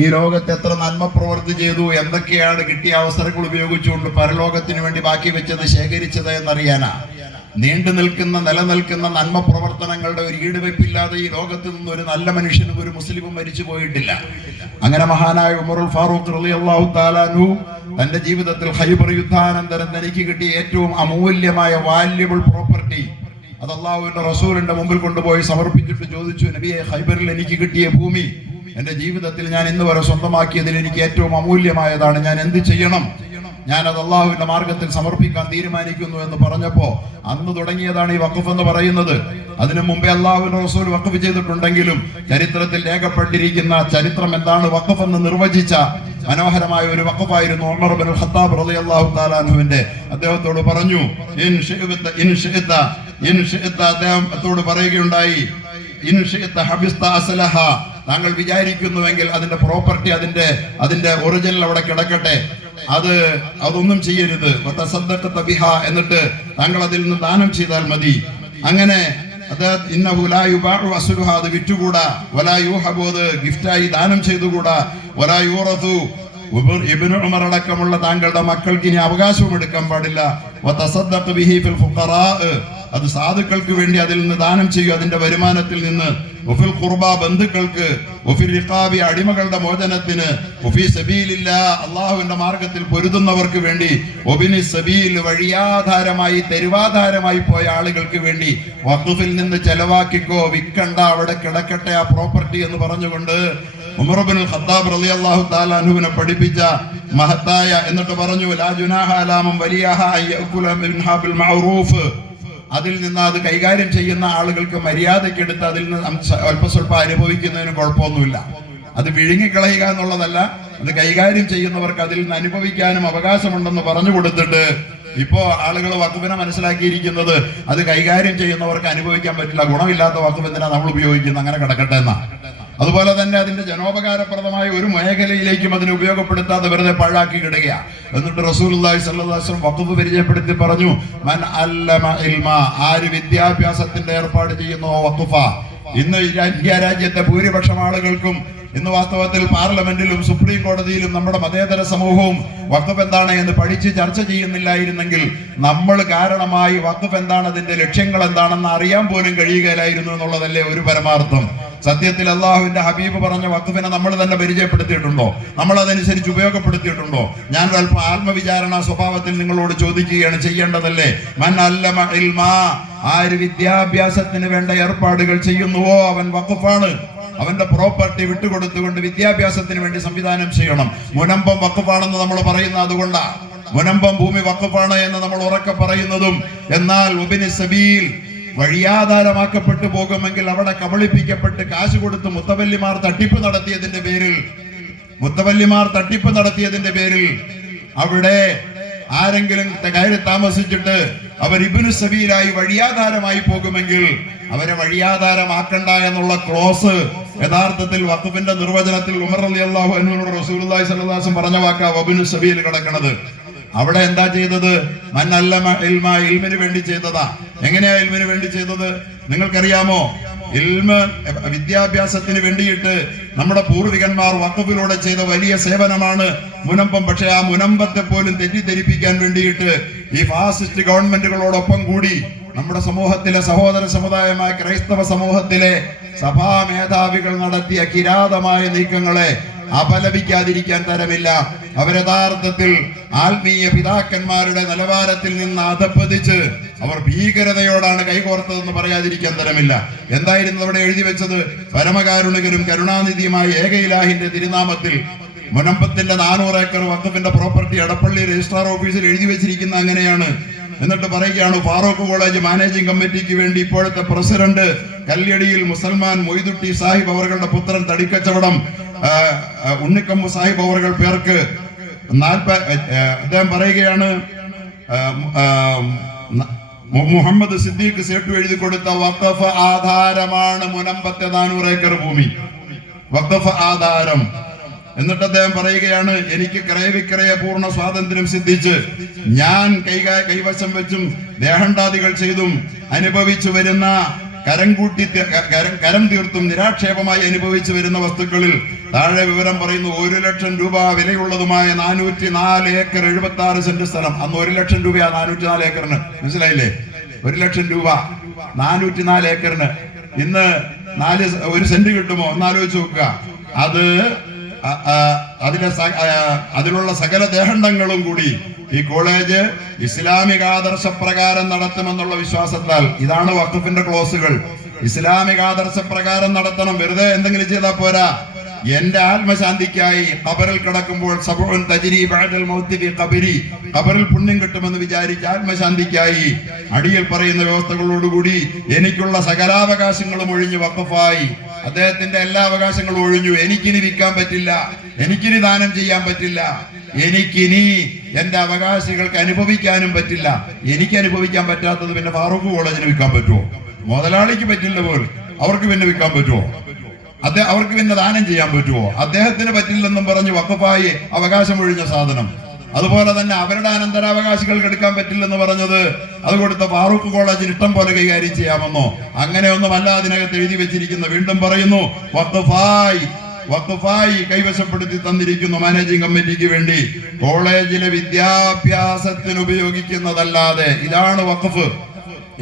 ഈ ലോകത്ത് എത്ര നന്മ പ്രവൃത്തി ചെയ്തു, എന്തൊക്കെയാണ് കിട്ടിയ അവസരങ്ങൾ ഉപയോഗിച്ചുകൊണ്ട് പരലോകത്തിന് വേണ്ടി ബാക്കി വെച്ചത്, ശേഖരിച്ചത് എന്നറിയാനാ. നീണ്ടു നിൽക്കുന്ന നിലനിൽക്കുന്ന നന്മ പ്രവർത്തനങ്ങളുടെ ഒരു ഈടുവയ്പില്ലാതെ ഈ ലോകത്ത് നിന്ന് ഒരു നല്ല മനുഷ്യനും ഒരു മുസ്ലിമും മരിച്ചു പോയിട്ടില്ല. അങ്ങനെ മഹാനായ ഉമറുൽ ഫാറൂഖ് റളിയല്ലാഹു തആല അൻഹു തന്റെ ജീവിതത്തിൽ ഖൈബർ യുദ്ധാനന്തരം തനിക്ക് കിട്ടിയ ഏറ്റവും അമൂല്യമായ വാല്യബിൾ പ്രോപ്പർട്ടി അത് അല്ലാഹുവിന്റെ റസൂലിന്റെ മുമ്പിൽ കൊണ്ടുപോയി സമർപ്പിച്ചിട്ട് ചോദിച്ചു, നബിയെ, ഖൈബറിൽ എനിക്ക് കിട്ടിയ ഭൂമി എന്റെ ജീവിതത്തിൽ ഞാൻ ഇന്ന് വരെ സ്വന്തമാക്കിയതിൽ എനിക്ക് ഏറ്റവും അമൂല്യമായതാണ്, ഞാൻ എന്ത് ചെയ്യണം? ഞാനത് അള്ളാഹുവിന്റെ മാർഗത്തിൽ സമർപ്പിക്കാൻ തീരുമാനിക്കുന്നു എന്ന് പറഞ്ഞപ്പോ അന്ന് തുടങ്ങിയതാണ് ഈ വഖഫ് എന്ന് പറയുന്നത്. അതിനു മുമ്പേ അള്ളാഹുവിന്റെ റസൂൽ വഖഫ് ചെയ്തിട്ടുണ്ടെങ്കിലും ചരിത്രത്തിൽ രേഖപ്പെട്ടിരിക്കുന്ന ചരിത്രം എന്താണ് വഖഫ് എന്ന് നിർവചിച്ച മനോഹരമായ ഒരു വഖഫായിരുന്നു ഉമർ ഇബ്നുൽ ഖത്താബ് റളിയല്ലാഹു തആല അൻഹുവിന്റെ. അദ്ദേഹത്തോട് പറഞ്ഞു, അദ്ദേഹത്തോട് പറയുകയുണ്ടായി, താങ്കൾ വിചാരിക്കുന്നുവെങ്കിൽ അതിന്റെ പ്രോപ്പർട്ടി, അതിന്റെ ഒറിജിനൽ അവിടെ കിടക്കട്ടെ, അതൊന്നും ചെയ്യരുത്, എന്നിട്ട് താങ്കൾ അതിൽ നിന്ന് ദാനം ചെയ്താൽ മതി. അങ്ങനെ അത് വിറ്റുകൂടാ, ഗിഫ്റ്റായി ദാനം ചെയ്തുകൂടാ, ഇബ്നു ഉമർ അടക്കമുള്ള താങ്കളുടെ മക്കൾക്ക് ഇനി അവകാശവും എടുക്കാൻ പാടില്ല. അത് സാധുക്കൾക്ക് വേണ്ടി അതിൽ നിന്ന് ദാനം ചെയ്യും, അതിന്റെ വരുമാനത്തിൽ നിന്ന്. ഒഫിൽ ഖുർബ, ബന്ധുക്കൾക്ക്. ഒഫിൽ റിഖാബി, അടിമകളുടെ മോചനത്തിന്. ഒഫി സബീലില്ല, അള്ളാഹുവിന്റെ മാർഗത്തിൽ പൊരുതുന്നവർക്ക് വേണ്ടി. ഒബിനി സബീൽ, വഴിയാധാരമായി തെരുവാധാരമായി പോയ ആളുകൾക്ക് വേണ്ടി വഖഫിൽ നിന്ന് ചെലവാക്കിക്കോ, വിൽക്കണ്ട, അവിടെ കിടക്കട്ടെ ആ പ്രോപ്പർട്ടി എന്ന് പറഞ്ഞുകൊണ്ട് ഉമർ ഇബ്നുൽ ഖത്താബ് റളിയല്ലാഹു തആല അൻഹുവിനെ പഠിപ്പിച്ച മഹത്തായ, എന്നിട്ട് പറഞ്ഞു, ലാ ജുനാഹ അലാ മൻ വലിയഹ അൻ യഅകുല മിൻഹാ ബിൽ മഅറൂഫ്. അതിൽ നിന്ന് അത് കൈകാര്യം ചെയ്യുന്ന ആളുകൾക്ക് മര്യാദയ്ക്കെടുത്ത് അതിൽ നിന്ന് അല്പസ്വല്പം അനുഭവിക്കുന്നതിന് കുഴപ്പമൊന്നുമില്ല. അത് വിഴുങ്ങിക്കളയുക എന്നുള്ളതല്ല, അത് കൈകാര്യം ചെയ്യുന്നവർക്ക് അതിൽ നിന്ന് അനുഭവിക്കാനും അവകാശമുണ്ടെന്ന് പറഞ്ഞു കൊടുത്തിട്ട് ഇപ്പോ ആളുകൾ വഖഫിനെ മനസ്സിലാക്കിയിരിക്കുന്നത് അത് കൈകാര്യം ചെയ്യുന്നവർക്ക് അനുഭവിക്കാൻ പറ്റില്ല, ഗുണമില്ലാത്ത വഖഫ് എന്തിനാ നമ്മൾ ഉപയോഗിക്കുന്നത്, അങ്ങനെ കിടക്കട്ടെ എന്നാ. അതുപോലെ തന്നെ അതിന്റെ ജനോപകാരപ്രദമായ ഒരു മേഖലയിലേക്കും അതിനെ ഉപയോഗപ്പെടുത്താതെ വെറുതെ പാഴാക്കി കിടുകയാണ്. എന്നിട്ട് റസൂലുള്ളാഹി സ്വല്ലല്ലാഹു അലൈഹി വസല്ലം വഖഫ് പരിചയപ്പെടുത്തി പറഞ്ഞു, മൻ അല്ലമ ഇൽമ, ആര് വിദ്യാഭ്യാസത്തിന്റെ ഏർപ്പാട് ചെയ്യുന്നോ വഖഫ. ഇന്ന് ഇന്ത്യ രാജ്യത്തെ ഭൂരിപക്ഷം ആളുകൾക്കും ഇന്ന് വാസ്തവത്തിൽ പാർലമെന്റിലും സുപ്രീം കോടതിയിലും നമ്മുടെ മതേതര സമൂഹവും വഖഫ് എന്താണ് എന്ന് പഠിച്ച് ചർച്ച ചെയ്യുന്നില്ലായിരുന്നെങ്കിൽ നമ്മൾ കാരണമായി വഖഫ് എന്താണ്, അതിന്റെ ലക്ഷ്യങ്ങൾ എന്താണെന്ന് അറിയാൻ പോലും കഴിയുകയില്ലായിരുന്നു എന്നുള്ളതല്ലേ ഒരു പരമാർത്ഥം. സത്യത്തിൽ അള്ളാഹുവിന്റെ ഹബീബ് പറഞ്ഞ വഖഫിനെ നമ്മൾ തന്നെ പരിചയപ്പെടുത്തിയിട്ടുണ്ടോ? നമ്മൾ അതനുസരിച്ച് ഉപയോഗപ്പെടുത്തിയിട്ടുണ്ടോ? ഞാൻ അല്പം ആത്മവിചാരണ സ്വഭാവത്തിൽ നിങ്ങളോട് ചോദിക്കുകയാണ്, ചെയ്യേണ്ടതല്ലേ? മൻ അല്ലമ ഇൽമ, ആര് വിദ്യാഭ്യാസത്തിന് വേണ്ട ഏർപ്പാടുകൾ ചെയ്യുന്നുവോ അവൻ വഖഫാണ്. അവന്റെ പ്രോപ്പർട്ടി വിട്ടുകൊടുത്തുകൊണ്ട് വിദ്യാഭ്യാസത്തിന് വേണ്ടി സംവിധാനം ചെയ്യണം. മുനമ്പം വഖഫാണെന്ന് നമ്മൾ പറയുന്ന അതുകൊണ്ടാണ്. മുനമ്പം ഭൂമി വഖഫാണ് എന്ന് നമ്മൾ ഉറക്കെ പറയുന്നതും. എന്നാൽ ഉബിനി സബീൽ, വഴിയാധാരമാക്കപ്പെട്ടു പോകുമെങ്കിൽ അവിടെ കബളിപ്പിക്കപ്പെട്ട് കാശ് കൊടുത്ത് മുത്തവല്ലിമാർ തട്ടിപ്പ് നടത്തിയതിന്റെ പേരിൽ അവിടെ ആരെങ്കിലും കയറി താമസിച്ചിട്ട് അവർ ഇബ്നു സബീലായി വഴിയാധാരമായി പോകുമെങ്കിൽ അവരെ വഴിയാധാരമാക്കണ്ട എന്നുള്ള ക്ലോസ് യഥാർത്ഥത്തിൽ വഖഫിന്റെ നിർവചനത്തിൽ ഉമർ റളിയല്ലാഹു അൻഹു റസൂലുള്ളാഹി സ്വല്ലല്ലാഹു അലൈഹി വസല്ലം പറഞ്ഞ വാക്കാ ഇബ്നു സബീൽ കിടക്കുന്നത്. അവിടെ എന്താ ചെയ്തത്? മൻ അല്ലമ ഇൽമ, ഇൽമിന് വേണ്ടി ചെയ്തതാ. എങ്ങനെയാ ഇൽമിന് വേണ്ടി ചെയ്തത് നിങ്ങൾക്കറിയാമോ? വിദ്യാഭ്യാസത്തിന് വേണ്ടിയിട്ട് നമ്മുടെ പൂർവികന്മാർ വഖഫിലൂടെ ചെയ്ത വലിയ സേവനമാണ് മുനമ്പം. പക്ഷെ ആ മുനമ്പത്തെ പോലും തെറ്റിദ്ധരിപ്പിക്കാൻ വേണ്ടിയിട്ട് ഈ ഫാസിസ്റ്റ് ഗവൺമെന്റുകളോടൊപ്പം കൂടി നമ്മുടെ സമൂഹത്തിലെ സഹോദര സമുദായമായ ക്രൈസ്തവ സമൂഹത്തിലെ സഭാ മേധാവികൾ നടത്തിയ കിരാതമായ നീക്കങ്ങളെ അപലപിക്കാതിരിക്കാൻ തരമില്ല. അവരഥാർത്ഥത്തിൽ ആത്മീയ പിതാക്കന്മാരുടെ നിലവാരത്തിൽ നിന്ന് അധപ്പതിച്ച് അവർ ഭീകരതയോടാണ് കൈകോർത്തതെന്ന് പറയാതിരിക്കാൻ തരമില്ല. എന്തായിരുന്നു അവിടെ എഴുതി വെച്ചത്? പരമകാരുണികരും കരുണാനിധിയുമായ ഏകയിലാഹിന്റെ തിരുനാമത്തിൽ മുനമ്പത്തിന്റെ 400 ഏക്കർ വഖഫിന്റെ പ്രോപ്പർട്ടി എടപ്പള്ളി രജിസ്ട്രാർ ഓഫീസിൽ എഴുതി വെച്ചിരിക്കുന്ന അങ്ങനെയാണ്. എന്നിട്ട് പറയുകയാണ്, ഫാറൂഖ് കോളേജ് മാനേജിംഗ് കമ്മിറ്റിക്ക് വേണ്ടി ഇപ്പോഴത്തെ പ്രസിഡന്റ് കല്യടിയിൽ മുസൽമാൻ മൊയ്തുട്ടി സാഹിബ് അവരുടെ പുത്രൻ തടിക്കച്ചവടം ഉണ്ണിക്കമ്പു സാഹിബ് അവர்கள் പേർക്ക് അദ്ദേഹം പറയുകയാണ്, മുഹമ്മദ് സിദ്ദീഖ് സേട്ടു എഴുതി കൊടുത്ത വഖഫ് ആധാരമാണ് മുനമ്പത്തെ 400 ഏക്കർ ഭൂമി, വഖഫ് ആധാരം. എന്നിട്ട് അദ്ദേഹം പറയുകയാണ്, എനിക്ക് ക്രയവിക്രയ പൂർണ്ണ സ്വാതന്ത്ര്യം സിദ്ധിച്ച് ഞാൻ കൈവശം വെച്ചും ദേഹണ്ടാദികൾ ചെയ്തും അനുഭവിച്ചു വരുന്ന കരം തീർത്തും നിരാക്ഷേപമായി അനുഭവിച്ചു വരുന്ന വസ്തുക്കളിൽ താഴെ വിവരം പറയുന്നു. 1 ലക്ഷം രൂപ വിലയുള്ളതുമായ 404 ഏക്കർ 76 സെന്റ് സ്ഥലം. അന്ന് 1 ലക്ഷം രൂപയാ 404 ഏക്കറിന്. മനസ്സിലായില്ലേ? 1 ലക്ഷം രൂപ 404 ഏക്കറിന്. ഇന്ന് 1 സെന്റ് കിട്ടുമോ? ഒന്നാലോചിച്ച് നോക്കുക. അതിലുള്ള സകല ദേഹണ്ഡങ്ങളും കൂടി ഈ കോളേജ് ഇസ്ലാമിക ആദർശപ്രകാരം നടത്തുമെന്നുള്ള വിശ്വാസത്താൽ, ഇതാണ് വഖഫിന്റെ ക്ലോസുകൾ. ഇസ്ലാമിക ആദർശപ്രകാരം നടത്തണം. വെറുതെ എന്തെങ്കിലും ചെയ്താൽ പോരാ. എന്റെ ആത്മശാന്തിക്കായി ഖബറിൽ കിടക്കുമ്പോൾ സബഉൻ തജ്രി ബഅദൽ മൗതി ഫി ഖബരി, ഖബറിൽ പുണ്യം കിട്ടുമെന്ന് വിചാരിച്ച് ആത്മശാന്തിക്കായി അടിയിൽ പറയുന്ന വ്യവസ്ഥകളോടുകൂടി എനിക്കുള്ള സകലാവകാശങ്ങളും ഒഴിഞ്ഞു വഖഫായി. അദ്ദേഹത്തിന്റെ എല്ലാ അവകാശങ്ങളും ഒഴിഞ്ഞു. എനിക്കിനി വിൽക്കാൻ പറ്റില്ല, എനിക്കിനി ദാനം ചെയ്യാൻ പറ്റില്ല, എനിക്കിനി എന്റെ അവകാശികൾക്ക് അനുഭവിക്കാനും പറ്റില്ല. എനിക്ക് അനുഭവിക്കാൻ പറ്റാത്തത് പിന്നെ ഫാറൂഖ് കോളേജിന് വിൽക്കാൻ പറ്റുമോ? മുതലാളിക്ക് പറ്റില്ല പോലും, അവർക്ക് പിന്നെ വിൽക്കാൻ പറ്റുമോ? അവർക്ക് പിന്നെ ദാനം ചെയ്യാൻ പറ്റുമോ? അദ്ദേഹത്തിന് പറ്റില്ലെന്നും പറഞ്ഞ് വഖഫായി അവകാശം ഒഴിഞ്ഞ സാധനം. അതുപോലെ തന്നെ അവരുടെ അനന്തരാവകാശികൾക്ക് എടുക്കാൻ പറ്റില്ലെന്ന് പറഞ്ഞത് അത് കൊടുത്ത ഫാറൂഖ് കോളേജിന് ഇഷ്ടം പോലെ കൈകാര്യം ചെയ്യാമെന്നോ? അങ്ങനെയൊന്നുമല്ല അതിനകത്ത് എഴുതി വെച്ചിരിക്കുന്ന. വീണ്ടും പറയുന്നു, വഖഫായി കൈവശപ്പെടുത്തി തന്നിരിക്കുന്നു മാനേജിംഗ് കമ്മിറ്റിക്ക് വേണ്ടി, കോളേജിലെ വിദ്യാഭ്യാസത്തിന് ഉപയോഗിക്കുന്നതല്ലാതെ. ഇതാണ് വഖഫ്.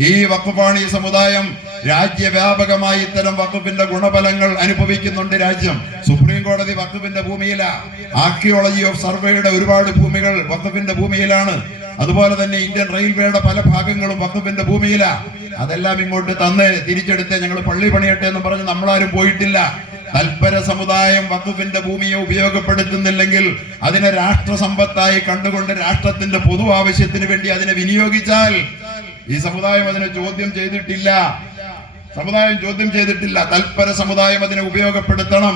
ഈ വഖഫാണ് ഈ സമുദായം രാജ്യവ്യാപകമായി ഇത്തരം വഖഫിന്റെ ഗുണഫലങ്ങൾ അനുഭവിക്കുന്നുണ്ട്. രാജ്യം സുപ്രീം കോടതി വഖഫിന്റെ ഭൂമിയിലാണ്. ആർക്കിയോളജി ഓഫ് സർവേയുടെ ഒരുപാട് ഭൂമികൾ വഖഫിന്റെ ഭൂമിയിലാണ്. അതുപോലെ തന്നെ ഇന്ത്യൻ റെയിൽവേയുടെ പല ഭാഗങ്ങളും വഖഫിന്റെ ഭൂമിയിലാണ്. അതെല്ലാം ഇങ്ങോട്ട് തന്ന് തിരിച്ചെടുത്ത് ഞങ്ങൾ പള്ളി പണിയട്ടെ എന്ന് പറഞ്ഞ് നമ്മളാരും പോയിട്ടില്ല. തൽപര സമുദായം വഖഫിന്റെ ഭൂമിയെ ഉപയോഗപ്പെടുത്തുന്നില്ലെങ്കിൽ അതിനെ രാഷ്ട്ര സമ്പത്തായി കണ്ടുകൊണ്ട് രാഷ്ട്രത്തിന്റെ പൊതു ആവശ്യത്തിന് വേണ്ടി അതിനെ വിനിയോഗിച്ചാൽ ഈ സമുദായം അതിനെ ചോദ്യം ചെയ്തിട്ടില്ല. തൽപര സമുദായം അതിനെ ഉപയോഗപ്പെടുത്തണം.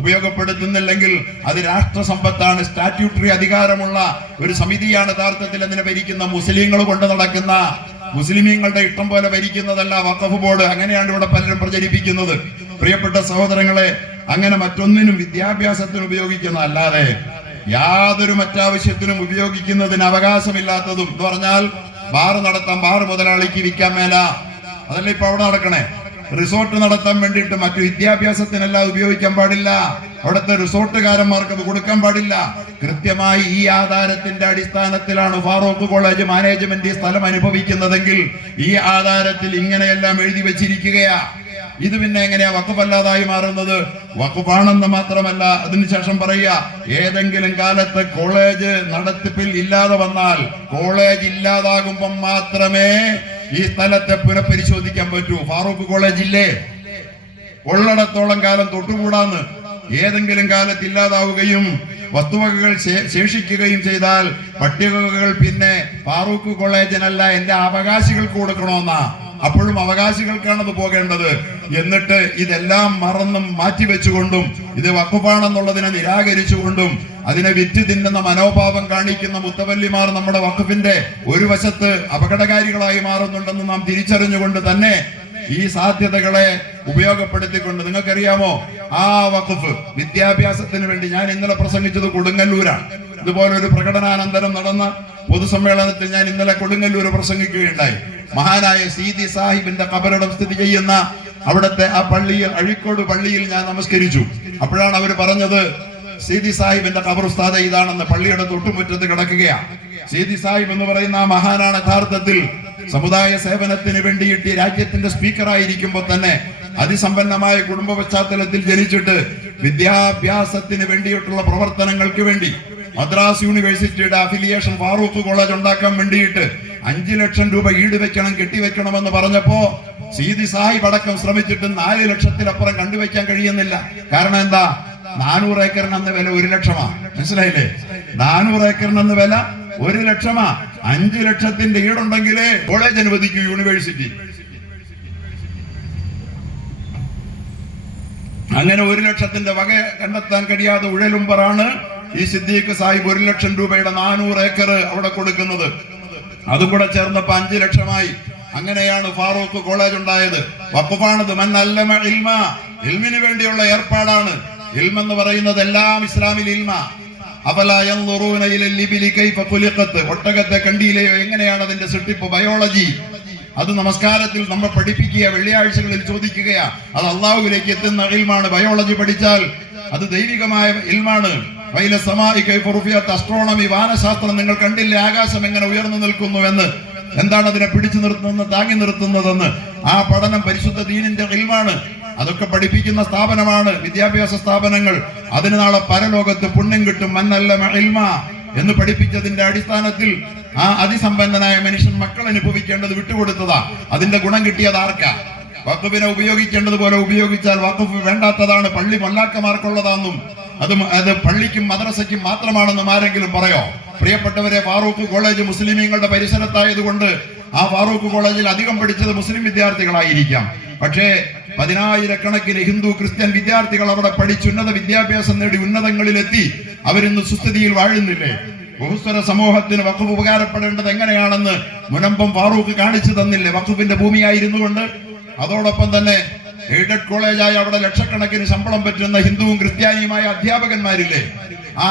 ഉപയോഗപ്പെടുത്തുന്നില്ലെങ്കിൽ അത് രാഷ്ട്ര സമ്പത്താണ്. സ്റ്റാറ്റ്യൂട്ടറി അധികാരമുള്ള ഒരു സമിതിയാണ് യഥാർത്ഥത്തിൽ അതിനെ ഭരിക്കുന്ന. മുസ്ലിങ്ങൾ കൊണ്ട് നടക്കുന്ന, മുസ്ലിമീങ്ങളുടെ ഇഷ്ടം പോലെ ഭരിക്കുന്നതല്ല വഖഫ് ബോർഡ്. അങ്ങനെയാണ് ഇവിടെ പലരും പ്രചരിപ്പിക്കുന്നത്. പ്രിയപ്പെട്ട സഹോദരങ്ങളെ, അങ്ങനെ മറ്റൊന്നിനും വിദ്യാഭ്യാസത്തിന് ഉപയോഗിക്കുന്ന അല്ലാതെ യാതൊരു മറ്റാവശ്യത്തിനും ഉപയോഗിക്കുന്നതിന് അവകാശമില്ലാത്തതും എന്ന് പറഞ്ഞാൽ ബാർ നടത്താം, ബാർ മുതലാളിക്ക് വിൽക്കാൻ മേല. അതല്ല ഇപ്പൊ അവിടെ നടക്കണേ. റിസോർട്ട് നടത്താൻ വേണ്ടിയിട്ട് മറ്റു വിദ്യാഭ്യാസത്തിനല്ലാതെ ഉപയോഗിക്കാൻ പാടില്ല. അവിടുത്തെ റിസോർട്ടുകാരന്മാർക്ക് അത് കൊടുക്കാൻ പാടില്ല. കൃത്യമായി ഈ ആധാരത്തിന്റെ അടിസ്ഥാനത്തിലാണ് ഫാറൂഖ് കോളേജ് മാനേജ്മെന്റ് ഈ സ്ഥലം അനുഭവിക്കുന്നതെങ്കിൽ ഈ ആധാരത്തിൽ ഇങ്ങനെയെല്ലാം എഴുതി വെച്ചിരിക്കുകയാ. ഇത് പിന്നെ എങ്ങനെയാ വഖഫല്ലാതായി മാറുന്നത്? വഖഫാണെന്ന് മാത്രമല്ല, അതിനുശേഷം പറയുക, ഏതെങ്കിലും കാലത്ത് കോളേജ് നടത്തിപ്പിൽ ഇല്ലാതെ വന്നാൽ, കോളേജ് ഇല്ലാതാകുമ്പോൾ മാത്രമേ ഈ സ്ഥലത്തെ പുനഃപരിശോധിക്കാൻ പറ്റൂ. ഫാറൂഖ് കോളേജ് ഇല്ലേ? ഉള്ളിടത്തോളം കാലം തൊട്ടുകൂടാന്ന്. ഏതെങ്കിലും കാലത്ത് ഇല്ലാതാവുകയും വസ്തുവകകൾ ശേഷിക്കുകയും ചെയ്താൽ പട്ടികകൾ പിന്നെ ഫാറൂഖ് കോളേജിനല്ല, എന്റെ അവകാശികൾക്ക് കൊടുക്കണമെന്നാ. അപ്പോഴും അവകാശികൾക്കാണത് പോകേണ്ടത്. എന്നിട്ട് ഇതെല്ലാം മറന്നും മാറ്റിവെച്ചുകൊണ്ടും ഇത് വഖഫാണെന്നുള്ളതിനെ നിരാകരിച്ചുകൊണ്ടും അതിനെ വിറ്റ് തിന്നുന്ന മനോഭാവം കാണിക്കുന്ന മുത്തവല്ലിമാർ നമ്മുടെ വഖഫിന്റെ ഒരു വശത്ത് അപകടകാരികളായി മാറുന്നുണ്ടെന്ന് നാം തിരിച്ചറിഞ്ഞുകൊണ്ട് തന്നെ ഈ സാധ്യതകളെ ഉപയോഗപ്പെടുത്തിക്കൊണ്ട്, നിങ്ങൾക്കറിയാമോ, ആ വഖഫ് വിദ്യാഭ്യാസത്തിന് വേണ്ടി ഞാൻ ഇന്നലെ പ്രസംഗിച്ചത് കൊടുങ്ങല്ലൂരാണ്. ഇതുപോലെ ഒരു പ്രകടനാനന്തരം നടന്ന പൊതുസമ്മേളനത്തിൽ ഞാൻ ഇന്നലെ കൊടുങ്ങല്ലൂർ പ്രസംഗിക്കുകയുണ്ടായി. മഹാനായ സീതി സാഹിബിന്റെ ഖബറിടം സ്ഥിതി ചെയ്യുന്ന അവിടുത്തെ ആ പള്ളിയിൽ, അഴീക്കോട് പള്ളിയിൽ ഞാൻ നമസ്കരിച്ചു. അപ്പോഴാണ് അവർ പറഞ്ഞത്, സീതി സാഹിബിന്റെ ഖബർ ഉസ്താദ് ഇതാണെന്ന്. പള്ളിയുടെ തൊട്ടുമുറ്റത്ത് കിടക്കുകയാണ്. സീതി സാഹിബ് എന്ന് പറയുന്ന ആ മഹാനാണ് യഥാർത്ഥത്തിൽ സമുദായ സേവനത്തിന് വേണ്ടിയിട്ട് രാജ്യത്തിന്റെ സ്പീക്കറായിരിക്കുമ്പോൾ തന്നെ അതിസമ്പന്നമായ കുടുംബ പശ്ചാത്തലത്തിൽ ജനിച്ചിട്ട് വിദ്യാഭ്യാസത്തിന് വേണ്ടിയിട്ടുള്ള പ്രവർത്തനങ്ങൾക്ക് വേണ്ടി മദ്രാസ് യൂണിവേഴ്സിറ്റിയുടെ അഫിലിയേഷൻ ഫാറൂഖ് കോളേജ് ഉണ്ടാക്കാൻ വേണ്ടിയിട്ട് 5 ലക്ഷം രൂപ ഈട് വെക്കണം, കെട്ടിവെക്കണമെന്ന് പറഞ്ഞപ്പോ സീതി സാഹിബ് അടക്കം ശ്രമിച്ചിട്ട് 4 ലക്ഷത്തിലപ്പുറം കണ്ടുവെക്കാൻ കഴിയുന്നില്ല. കാരണം എന്താ? 400 ഏക്കറിന് അന്ന് വില 1 ലക്ഷമാ. മനസ്സിലായില്ലേ? 400 ഏക്കറിന് അന്ന് വില 1 ലക്ഷമാ. 5 ലക്ഷത്തിന്റെ ഈടുണ്ടെങ്കിലേ കോളേജ് അനുവദിക്കൂ യൂണിവേഴ്സിറ്റി. അങ്ങനെ 1 ലക്ഷത്തിന്റെ വക കണ്ടെത്താൻ കഴിയാതെ ഉഴലുമ്പറാണ് ഈ സിദ്ദീഖ് സാഹിബ് 1 ലക്ഷം രൂപയുടെ 400 ഏക്കർ അവിടെ കൊടുക്കുന്നത്. അതും കൂടെ ചേർന്നപ്പോ 5 ലക്ഷമായി. അങ്ങനെയാണ് ഫാറൂഖ് കോളേജ് ഉണ്ടായത്. വഖഫാണത്. മന്നല്ലമ ഇൽമ, ഇൽമിന് വേണ്ടിയുള്ള ഏർപ്പാടാണ്. ഇൽമെന്ന് പറയുന്നത് എല്ലാം ഇസ്ലാമിൽ ഇൽമ. അഫലാ യൻദുറൂന ഇലൽ ഇബ്ലി കൈഫ ഖുലിഖത്, ഒട്ടകത്തെ കണ്ടിയിലെയോ, എങ്ങനെയാണ് അതിന്റെ സൃഷ്ടിപ്പ്? ബയോളജി. അത് നമസ്കാരത്തിൽ നമ്മൾ പഠിപ്പിക്കുക, വെള്ളിയാഴ്ചകളിൽ ചോദിക്കുകയാ. അത് അള്ളാഹുവിലേക്ക് എത്തുന്ന ഇൽമാണ്. ബയോളജി പഠിച്ചാൽ അത് ദൈവികമായ ഇൽമാണ്. അസ്ട്രോണമി, വാനശാസ്ത്രം. നിങ്ങൾ കണ്ടില്ലേ ആകാശം എങ്ങനെ ഉയർന്നു നിൽക്കുന്നുവെന്ന്? എന്താണ് അതിനെ പിടിച്ചു നിർത്തുന്നത്, താങ്ങി നിർത്തുന്നതെന്ന്? ആ പഠനം പരിശുദ്ധ ദീനിന്റെ ഇൽമാണ്. അതൊക്കെ പഠിപ്പിക്കുന്ന സ്ഥാപനമാണ് വിദ്യാഭ്യാസ സ്ഥാപനങ്ങൾ. അതിന് നാളെ പരലോകത്ത് പുണ്യം കിട്ടും. മന്നല്ല ഇൽമ എന്ന് പഠിപ്പിച്ചതിന്റെ അടിസ്ഥാനത്തിൽ ആ അതിസമ്പന്നനായ മനുഷ്യൻ മക്കൾ അനുഭവിക്കേണ്ടത് വിട്ടുകൊടുത്തതാ. അതിന്റെ ഗുണം കിട്ടിയത് ആർക്കാ? വഖഫിനെ ഉപയോഗിക്കേണ്ടതുപോലെ ഉപയോഗിച്ചാൽ വഖഫ് വേണ്ടാത്തതാണ്, പള്ളി മൊല്ലാക്കമാർക്കുള്ളതാണെന്നും അത് പള്ളിക്കും മദ്രസയ്ക്കും മാത്രമാണെന്നും ആരെങ്കിലും പറയോ? പ്രിയപ്പെട്ടവരെ, ഫാറൂഖ് കോളേജ് മുസ്ലിമീങ്ങളുടെ പരിസരത്തായതുകൊണ്ട് ആ ഫാറൂഖ് കോളേജിൽ അധികം പഠിച്ചത് മുസ്ലിം വിദ്യാർത്ഥികളായിരിക്കാം. പക്ഷേ 10,000-കണക്കിന് ഹിന്ദു ക്രിസ്ത്യൻ വിദ്യാർത്ഥികൾ അവിടെ പഠിച്ചുന്നത വിദ്യാഭ്യാസം നേടി ഉന്നതങ്ങളിലെത്തി. അവരിന്ന് സുസ്ഥിതിയിൽ വാഴുന്നില്ലേ? ബഹുസ്വര സമൂഹത്തിന് വഖഫ് ഉപകാരപ്പെടേണ്ടത് എങ്ങനെയാണെന്ന് മുനമ്പം ഫാറൂഖ് കാണിച്ചു തന്നില്ലേ? വഖഫിന്റെ ഭൂമിയായിരുന്നു കൊണ്ട്. അതോടൊപ്പം തന്നെ എയ്ഡഡ് കോളേജായ അവിടെ ലക്ഷക്കണക്കിന് ശമ്പളം പറ്റുന്ന ഹിന്ദുവും ക്രിസ്ത്യാനിയുമായ അധ്യാപകന്മാരില്ലേ? ആ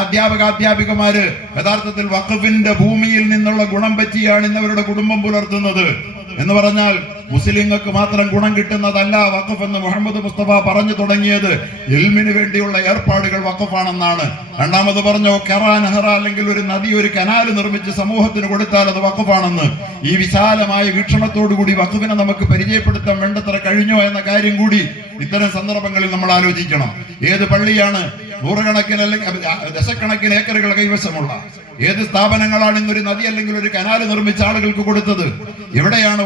അധ്യാപികമാര് യഥാർത്ഥത്തിൽ വഖഫിന്റെ ഭൂമിയിൽ നിന്നുള്ള ഗുണം പറ്റിയാണ് ഇന്നവരുടെ കുടുംബം പുലർത്തുന്നത്. എന്ന് പറഞ്ഞാൽ മുസ്ലിങ്ങൾക്ക് മാത്രം ഗുണം കിട്ടുന്നതല്ല വഖഫ് എന്ന് മുഹമ്മദ് മുസ്തഫ പറഞ്ഞു തുടങ്ങിയത്. ഇൽമിന് വേണ്ടിയുള്ള ഏർപ്പാടുകൾ വഖഫാണെന്നാണ്. രണ്ടാമത് പറഞ്ഞു കറാ നെഹ്റ, അല്ലെങ്കിൽ ഒരു നദി, ഒരു കനാല് നിർമ്മിച്ച് സമൂഹത്തിന് കൊടുത്താൽ അത് വഖഫാണെന്ന്. ഈ വിശാലമായ വീക്ഷണത്തോടുകൂടി വഖഫിനെ നമുക്ക് പരിചയപ്പെടുത്താൻ വേണ്ടത്ര കഴിഞ്ഞോ എന്ന കാര്യം കൂടി ഇത്തരം സന്ദർഭങ്ങളിൽ നമ്മൾ ആലോചിക്കണം. ഏത് പള്ളിയാണ് നൂറുകണക്കിന് അല്ലെങ്കിൽ ദശക്കണക്കിന് ഏക്കറുകൾ കൈവശമുള്ള? ഏത് സ്ഥാപനങ്ങളാണ് ഇന്നൊരു നദി അല്ലെങ്കിൽ ഒരു കനാല് നിർമ്മിച്ച ആളുകൾക്ക് കൊടുത്തത്? എവിടെയാണ്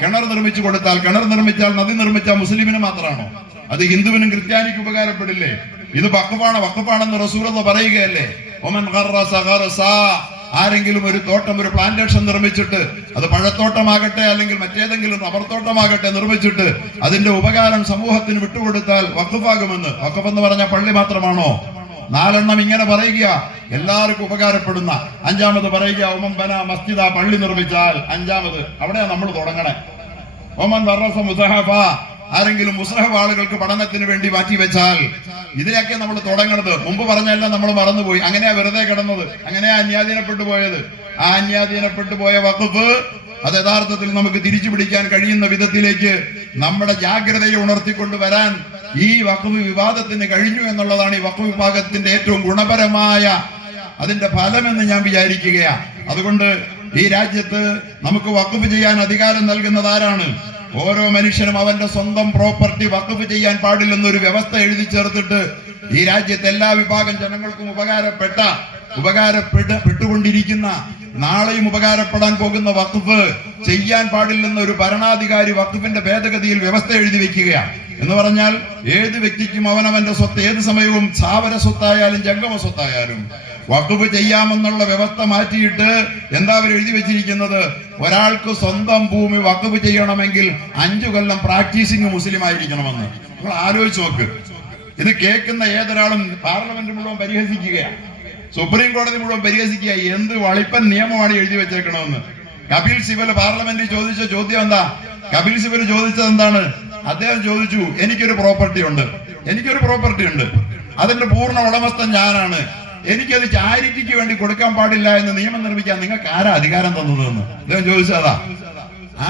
കിണർ നിർമ്മിച്ചു കൊടുത്താൽ, കിണർ നിർമ്മിച്ചാൽ, നദി നിർമ്മിച്ചാൽ മുസ്ലിമിന് മാത്രമാണോ? അത് ഹിന്ദുവിനും ക്രിസ്ത്യാനിക്കും ഉപകാരപ്പെടില്ലേ? ഇത് വഖഫാണെന്ന് റസൂലുള്ളാഹി പറയുകയല്ലേ? ആരെങ്കിലും ഒരു തോട്ടം, ഒരു പ്ലാന്റേഷൻ നിർമ്മിച്ചിട്ട്, അത് പഴത്തോട്ടമാകട്ടെ അല്ലെങ്കിൽ മറ്റേതെങ്കിലും റബ്ബർ തോട്ടമാകട്ടെ, നിർമ്മിച്ചിട്ട് അതിന്റെ ഉപകാരം സമൂഹത്തിന് വിട്ടുകൊടുത്താൽ വഖഫാകുമെന്ന്. വഖഫ് എന്ന് പറഞ്ഞാൽ പള്ളി മാത്രമാണോ? 4 ഇങ്ങനെ പറയുക, എല്ലാവർക്കും ഉപകാരപ്പെടുന്ന. 5 പറയുക ഒമൻ ബന മസ്ജിദ, പള്ളി നിർമ്മിച്ചാൽ. 5 അവിടെയാ നമ്മൾ തുടങ്ങണേ. ഒമൻ വറസ മുസഹഫ, ആരെങ്കിലും മുസ്ഹഫ് ആളുകൾക്ക് പഠനത്തിന് വേണ്ടി മാറ്റിവെച്ചാൽ. ഇതിലൊക്കെ നമ്മൾ തുടങ്ങണത്. മുമ്പ് പറഞ്ഞെല്ലാം നമ്മൾ മറന്നുപോയി. അങ്ങനെയാ വെറുതെ കിടന്നത്, അങ്ങനെയാ അന്യാധീനപ്പെട്ടു പോയത്. ആ അന്യാധീനപ്പെട്ടു പോയ വഖഫ് അത് യഥാർത്ഥത്തിൽ നമുക്ക് തിരിച്ചു പിടിക്കാൻ കഴിയുന്ന വിധത്തിലേക്ക് നമ്മുടെ ജാഗ്രതയെ ഉണർത്തിക്കൊണ്ട് വരാൻ ഈ വഖഫ് വിവാദത്തിന് കഴിഞ്ഞു എന്നുള്ളതാണ് ഈ വഖഫ് വിഭാഗത്തിന്റെ ഏറ്റവും ഗുണപരമായ അതിന്റെ ഫലമെന്ന് ഞാൻ വിചാരിക്കുകയാണ്. അതുകൊണ്ട് ഈ രാജ്യത്ത് നമുക്ക് വഖഫ് ചെയ്യാൻ അധികാരം നൽകുന്നത് ആരാണ്? ഓരോ മനുഷ്യനും അവന്റെ സ്വന്തം പ്രോപ്പർട്ടി വഖഫ് ചെയ്യാൻ പാടില്ലെന്നൊരു വ്യവസ്ഥ എഴുതി ചേർത്തിട്ട് ഈ രാജ്യത്തെ എല്ലാ വിഭാഗം ജനങ്ങൾക്കും ഉപകാരപ്പെട്ടുകൊണ്ടിരിക്കുന്ന, നാളെയും ഉപകാരപ്പെടാൻ പോകുന്ന വഖഫ് ചെയ്യാൻ പാടില്ലെന്ന ഒരു ഭരണാധികാരി വഖഫിന്റെ ഭേദഗതിയിൽ വ്യവസ്ഥ എഴുതി വെക്കുകയാണ്. എന്ന് പറഞ്ഞാൽ ഏത് വ്യക്തിക്കും അവനവന്റെ സ്വത്ത് ഏത് സമയവും സ്ഥാവര സ്വത്തായാലും ജംഗമ സ്വത്തായാലും വഖഫ് ചെയ്യാമെന്നുള്ള വ്യവസ്ഥ മാറ്റിയിട്ട് എന്താ അവർ എഴുതി വെച്ചിരിക്കുന്നത്? ഒരാൾക്ക് സ്വന്തം ഭൂമി വഖഫ് ചെയ്യണമെങ്കിൽ 5 കൊല്ലം പ്രാക്ടീസിങ് മുസ്ലിം ആയിരിക്കണമെന്ന്. നിങ്ങൾ ആലോചിച്ച് നോക്ക്. ഇത് കേൾക്കുന്ന ഏതൊരാളും പാർലമെന്റ് മുഴുവൻ പരിഹസിക്കുകയാണ്, സുപ്രീം കോടതി മുഴുവൻ പരിഹസിക്കുക. എന്ത് വളിപ്പൻ നിയമമാണ് എഴുതി വെച്ചേക്കണമെന്ന്. കപിൽ സിബൽ പാർലമെന്റിൽ ചോദിച്ച ചോദ്യം എന്താ? കപിൽ സിബൽ ചോദിച്ചത് എന്താണ്? അദ്ദേഹം ചോദിച്ചു, എനിക്കൊരു പ്രോപ്പർട്ടി ഉണ്ട്, അതിന്റെ പൂർണ്ണ ഉടമസ്ഥൻ ഞാനാണ്, എനിക്കത് ചാരിറ്റിക്ക് വേണ്ടി കൊടുക്കാൻ പാടില്ല എന്ന് നിയമം നിർമ്മിക്കാൻ നിങ്ങൾക്ക് ആരാ അധികാരം തന്നതെന്ന് അദ്ദേഹം ചോദിച്ചതാ.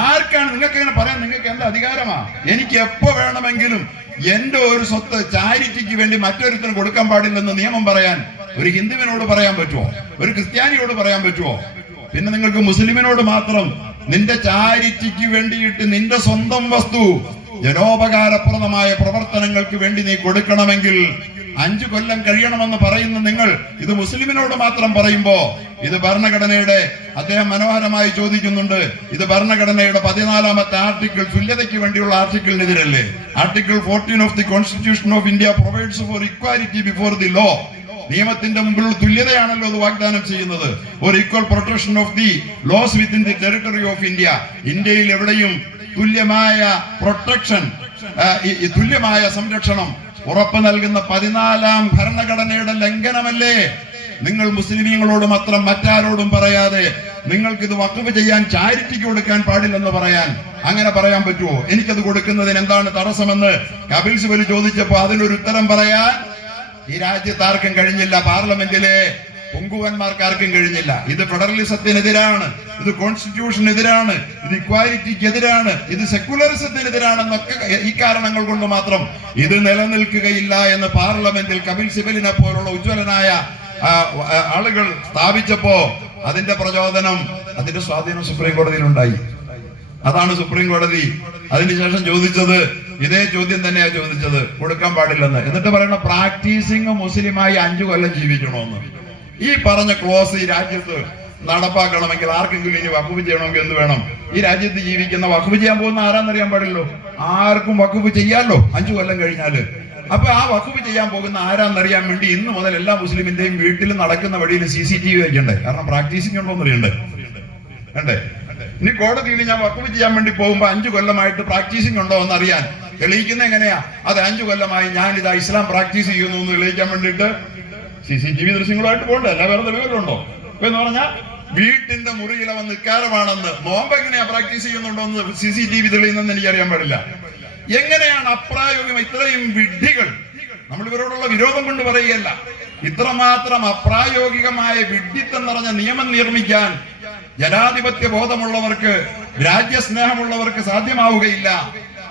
ആർക്കാണ് നിങ്ങൾക്ക് ഇങ്ങനെ പറയാൻ? നിങ്ങൾക്ക് എന്താ അധികാരമാ? എനിക്ക് എപ്പോ വേണമെങ്കിലും എന്റെ ഒരു സ്വത്ത് ചാരിറ്റിക്ക് വേണ്ടി മറ്റൊരുത്തിന് കൊടുക്കാൻ പാടില്ലെന്ന് നിയമം പറയാൻ ഒരു ഹിന്ദുവിനോട് പറയാൻ പറ്റുമോ? ഒരു ക്രിസ്ത്യാനിയോട് പറയാൻ പറ്റുമോ? പിന്നെ നിങ്ങൾക്ക് മുസ്ലിമിനോട് മാത്രം നിന്റെ ചാരിറ്റിക്ക് വേണ്ടിയിട്ട് നിന്റെ സ്വന്തം വസ്തു ജനോപകാരപ്രദമായ പ്രവർത്തനങ്ങൾക്ക് വേണ്ടി നീ കൊടുക്കണമെങ്കിൽ 5 കൊല്ലം കഴിയണമെന്ന് പറയുന്ന നിങ്ങൾ ഇത് മുസ്ലിമിനോട് മാത്രം പറയുമ്പോ ഇത് ഭരണഘടനയുടെ, അദ്ദേഹം മനോഹരമായി ചോദിക്കുന്നുണ്ട്, ഇത് ഭരണഘടനയുടെ 14ാമത്തെ ആർട്ടിക്കിൾ, തുല്യതയ്ക്ക് വേണ്ടിയുള്ള ആർട്ടിക്കിളിനെതിരല്ലേ? Article 14 of the constitution of India provides for equality before the law. നിയമത്തിന്റെ മുമ്പിലുള്ള തുല്യതയാണല്ലോ അത് വാഗ്ദാനം ചെയ്യുന്നത്. ഒരു equal protection of the laws within the territory of India. ഇന്ത്യയിൽ എവിടെയും തുല്യമായ പ്രൊട്ടക്ഷൻ, തുല്യമായ സംരക്ഷണം ഉറപ്പ് നൽകുന്ന 14ാം ഭരണഘടനയുടെ ലംഘനമല്ലേ നിങ്ങൾ മുസ്ലിമീങ്ങളോട് മാത്രം മറ്റാരോടും പറയാതെ നിങ്ങൾക്കിത് വഖഫ് ചെയ്യാൻ, ചാരിറ്റിക്ക് കൊടുക്കാൻ പാടില്ലെന്ന് പറയാൻ? അങ്ങനെ പറയാൻ പറ്റുമോ? എനിക്കത് കൊടുക്കുന്നതിന് എന്താണ് തടസ്സമെന്ന് കപിൽ സിബൽ ചോദിച്ചപ്പോ അതിനൊരു ഉത്തരം പറയാൻ ഈ രാജ്യത്ത് ആർക്കും കഴിഞ്ഞില്ല. പാർലമെന്റിലെ പൊങ്കുവന്മാർക്കാർക്കും കഴിഞ്ഞില്ല. ഇത് ഫെഡറലിസത്തിനെതിരാണ്. ഇത് കോൺസ്റ്റിറ്റ്യൂഷനെതിരാണ്, ഇത് ഇക്വാലിറ്റിക്ക് എതിരാണ്, ഇത് സെക്യുലറിസത്തിനെതിരാണെന്നൊക്കെ ഈ കാരണങ്ങൾ കൊണ്ട് മാത്രം ഇത് നിലനിൽക്കുകയില്ല എന്ന് പാർലമെന്റിൽ കപിൽ സിബലിനെ പോലുള്ള ഉജ്ജ്വലനായ ആളുകൾ സ്ഥാപിച്ചപ്പോ അതിന്റെ പ്രചോദനം, അതിന്റെ സ്വാധീനം സുപ്രീം കോടതിയിലുണ്ടായി. അതാണ് സുപ്രീം കോടതി അതിനുശേഷം ചോദിച്ചത്, ഇതേ ചോദ്യം തന്നെയാ ചോദിച്ചത്, കൊടുക്കാൻ പാടില്ലെന്ന്. എന്നിട്ട് പറയണ പ്രാക്ടീസിങ് മുസ്ലിമായി 5 കൊല്ലം ജീവിക്കണമെന്ന്. ഈ പറഞ്ഞ ക്ലോസ് ഈ രാജ്യത്ത് നടപ്പാക്കണമെങ്കിൽ ആർക്കെങ്കിലും ഇനി വഖഫ് ചെയ്യണമെങ്കിൽ എന്ത് വേണം? ഈ രാജ്യത്ത് ജീവിക്കുന്ന വഖഫ് ചെയ്യാൻ പോകുന്ന ആരാന്നറിയാൻ പാടില്ലോ. ആർക്കും വഖഫ് ചെയ്യാമല്ലോ 5 കൊല്ലം കഴിഞ്ഞാല്. അപ്പൊ ആ വഖഫ് ചെയ്യാൻ പോകുന്ന ആരാന്നറിയാൻ വേണ്ടി ഇന്ന് മുതൽ എല്ലാ മുസ്ലിമിന്റെയും വീട്ടിൽ നടക്കുന്ന വഴിയിൽ CCTV വെക്കണ്ടേ? കാരണം പ്രാക്ടീസിങ് ഉണ്ടോ എന്നറിയണ്ടേ? വേണ്ടേ? ഇനി കോടതിയിൽ ഞാൻ വഖഫ് ചെയ്യാൻ വേണ്ടി പോകുമ്പോ 5 കൊല്ലമായിട്ട് പ്രാക്ടീസിങ് ഉണ്ടോ എന്നറിയാൻ തെളിയിക്കുന്ന എങ്ങനെയാ? അത് 5 കൊല്ലമായി ഞാൻ ഇതാ ഇസ്ലാം പ്രാക്ടീസ് ചെയ്യുന്നു എന്ന് തെളിയിക്കാൻ വേണ്ടിയിട്ട് CCTV ദൃശ്യങ്ങളുമായിട്ട് പോകണ്ടേ? അല്ല വേറെ തെളിവുകളുണ്ടോ? എന്ന് പറഞ്ഞാൽ വീട്ടിന്റെ മുറിയിൽ അവൻ നിക്കാരമാണെന്ന്, നോമ്പ് എങ്ങനെയാ പ്രാക്ടീസ് ചെയ്യുന്നുണ്ടോ എന്ന് CCTV തെളിയുന്നെന്ന് എനിക്കറിയാൻ പാടില്ല. എങ്ങനെയാണ് അപ്രായോഗികം? ഇത്രയും വിഡ്ഢികൾ, നമ്മൾ ഇവരോടുള്ള വിരോധം കൊണ്ട് പറയുകയല്ല, ഇത്രമാത്രം അപ്രായോഗികമായ വിഡ്ഢിത്തം നിറഞ്ഞ നിയമം നിർമ്മിക്കാൻ ജനാധിപത്യ ബോധമുള്ളവർക്ക്, രാജ്യസ്നേഹമുള്ളവർക്ക് സാധ്യമാവുകയില്ല.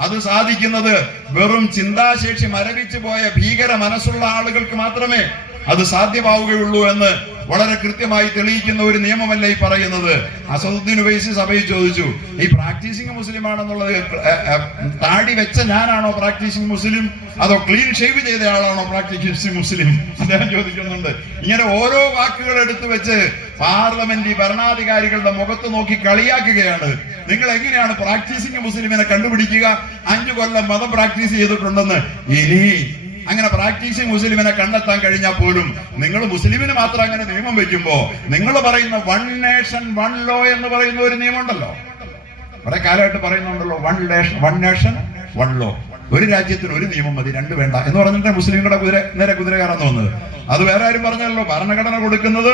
അത് സാധിക്കുന്നത് വെറും ചിന്താശേഷി മരവിച്ചു പോയ ഭീകര മനസ്സുള്ള ആളുകൾക്ക് മാത്രമേ അത് സാധ്യമാവുകയുള്ളൂ എന്ന് വളരെ കൃത്യമായി തെളിയിക്കുന്ന ഒരു നിയമമല്ല ഈ പറയുന്നത്. അസദുദ്ദീൻ ഉവൈസി സഭയിൽ ചോദിച്ചു, ഈ പ്രാക്ടീസിംഗ് മുസ്ലിം ആണെന്നുള്ളത് താടി വെച്ച ഞാനാണോ പ്രാക്ടീസിംഗ് മുസ്ലിം, അതോ ക്ലീൻ ഷേവ് ചെയ്ത ആളാണോ പ്രാക്ടീസിംഗ് മുസ്ലിം? അദ്ദേഹം ചോദിക്കുന്നുണ്ട്. ഇങ്ങനെ ഓരോ വാക്കുകൾ എടുത്തു വെച്ച് പാർലമെന്റ് ഭരണാധികാരികളുടെ മുഖത്ത് നോക്കി കളിയാക്കുകയാണ്. നിങ്ങൾ എങ്ങനെയാണ് പ്രാക്ടീസിംഗ് മുസ്ലിമിനെ കണ്ടുപിടിക്കുക? 5 കൊല്ലം മതം പ്രാക്ടീസ് ചെയ്തിട്ടുണ്ടെന്ന്. ഇനി അങ്ങനെ പ്രാക്ടീസിംഗ് മുസ്ലിമിനെ കണ്ടെത്താൻ കഴിഞ്ഞാൽ പോലും നിങ്ങൾ മുസ്ലിമിന് മാത്രം അങ്ങനെ നിയമം വെക്കുമ്പോ, നിങ്ങൾ പറയുന്ന 1 നേഷൻ 1 ലോ എന്ന് പറയുന്ന ഒരു നിയമം ഉണ്ടല്ലോ, കുറെ കാലമായിട്ട് പറയുന്നുണ്ടല്ലോ, 1 നേഷൻ 1 ലോ, ഒരു രാജ്യത്തിന് ഒരു നിയമം മതി, 2 വേണ്ട എന്ന് പറഞ്ഞിട്ട് മുസ്ലിങ്ങളുടെ നേരെ കുതിര കയറാൻ തോന്നുന്നത്. അത് വേറെ ആരും പറഞ്ഞല്ലോ, ഭരണഘടന കൊടുക്കുന്നത്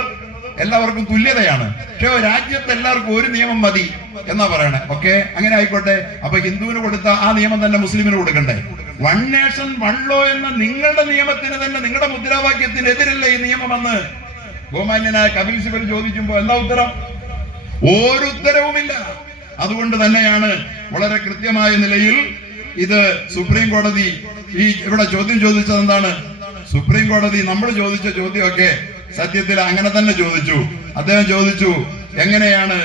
എല്ലാവർക്കും തുല്യതയാണ്, പക്ഷെ രാജ്യത്ത് എല്ലാവർക്കും ഒരു നിയമം മതി എന്നാ പറയണേ. ഓക്കെ, അങ്ങനെ ആയിക്കോട്ടെ. അപ്പൊ ഹിന്ദുവിന് കൊടുത്ത ആ നിയമം തന്നെ മുസ്ലിമിന് കൊടുക്കണ്ടേ? 1 നേഷൻ 1 ലോ എന്ന നിങ്ങളുടെ നിയമത്തിന് തന്നെ, നിങ്ങളുടെ മുദ്രാവാക്യത്തിന് എതിരല്ലേ ഈ നിയമമെന്ന് ബഹുമാന്യനായ കപിൽ സിബൽ ചോദിക്കുമ്പോ എന്താ ഉത്തരം? ഒരു ഉത്തരവുമില്ല. അതുകൊണ്ട് തന്നെയാണ് വളരെ കൃത്യമായ നിലയിൽ ഇത് സുപ്രീം കോടതി ഇവിടെ ചോദ്യം ചോദിച്ചത് എന്താണ്? സുപ്രീം കോടതി നമ്മൾ ചോദിച്ച ചോദ്യമൊക്കെ സത്യത്തിൽ അങ്ങനെ തന്നെ ചോദിച്ചു. അദ്ദേഹം ചോദിച്ചു, എങ്ങനെയാണ്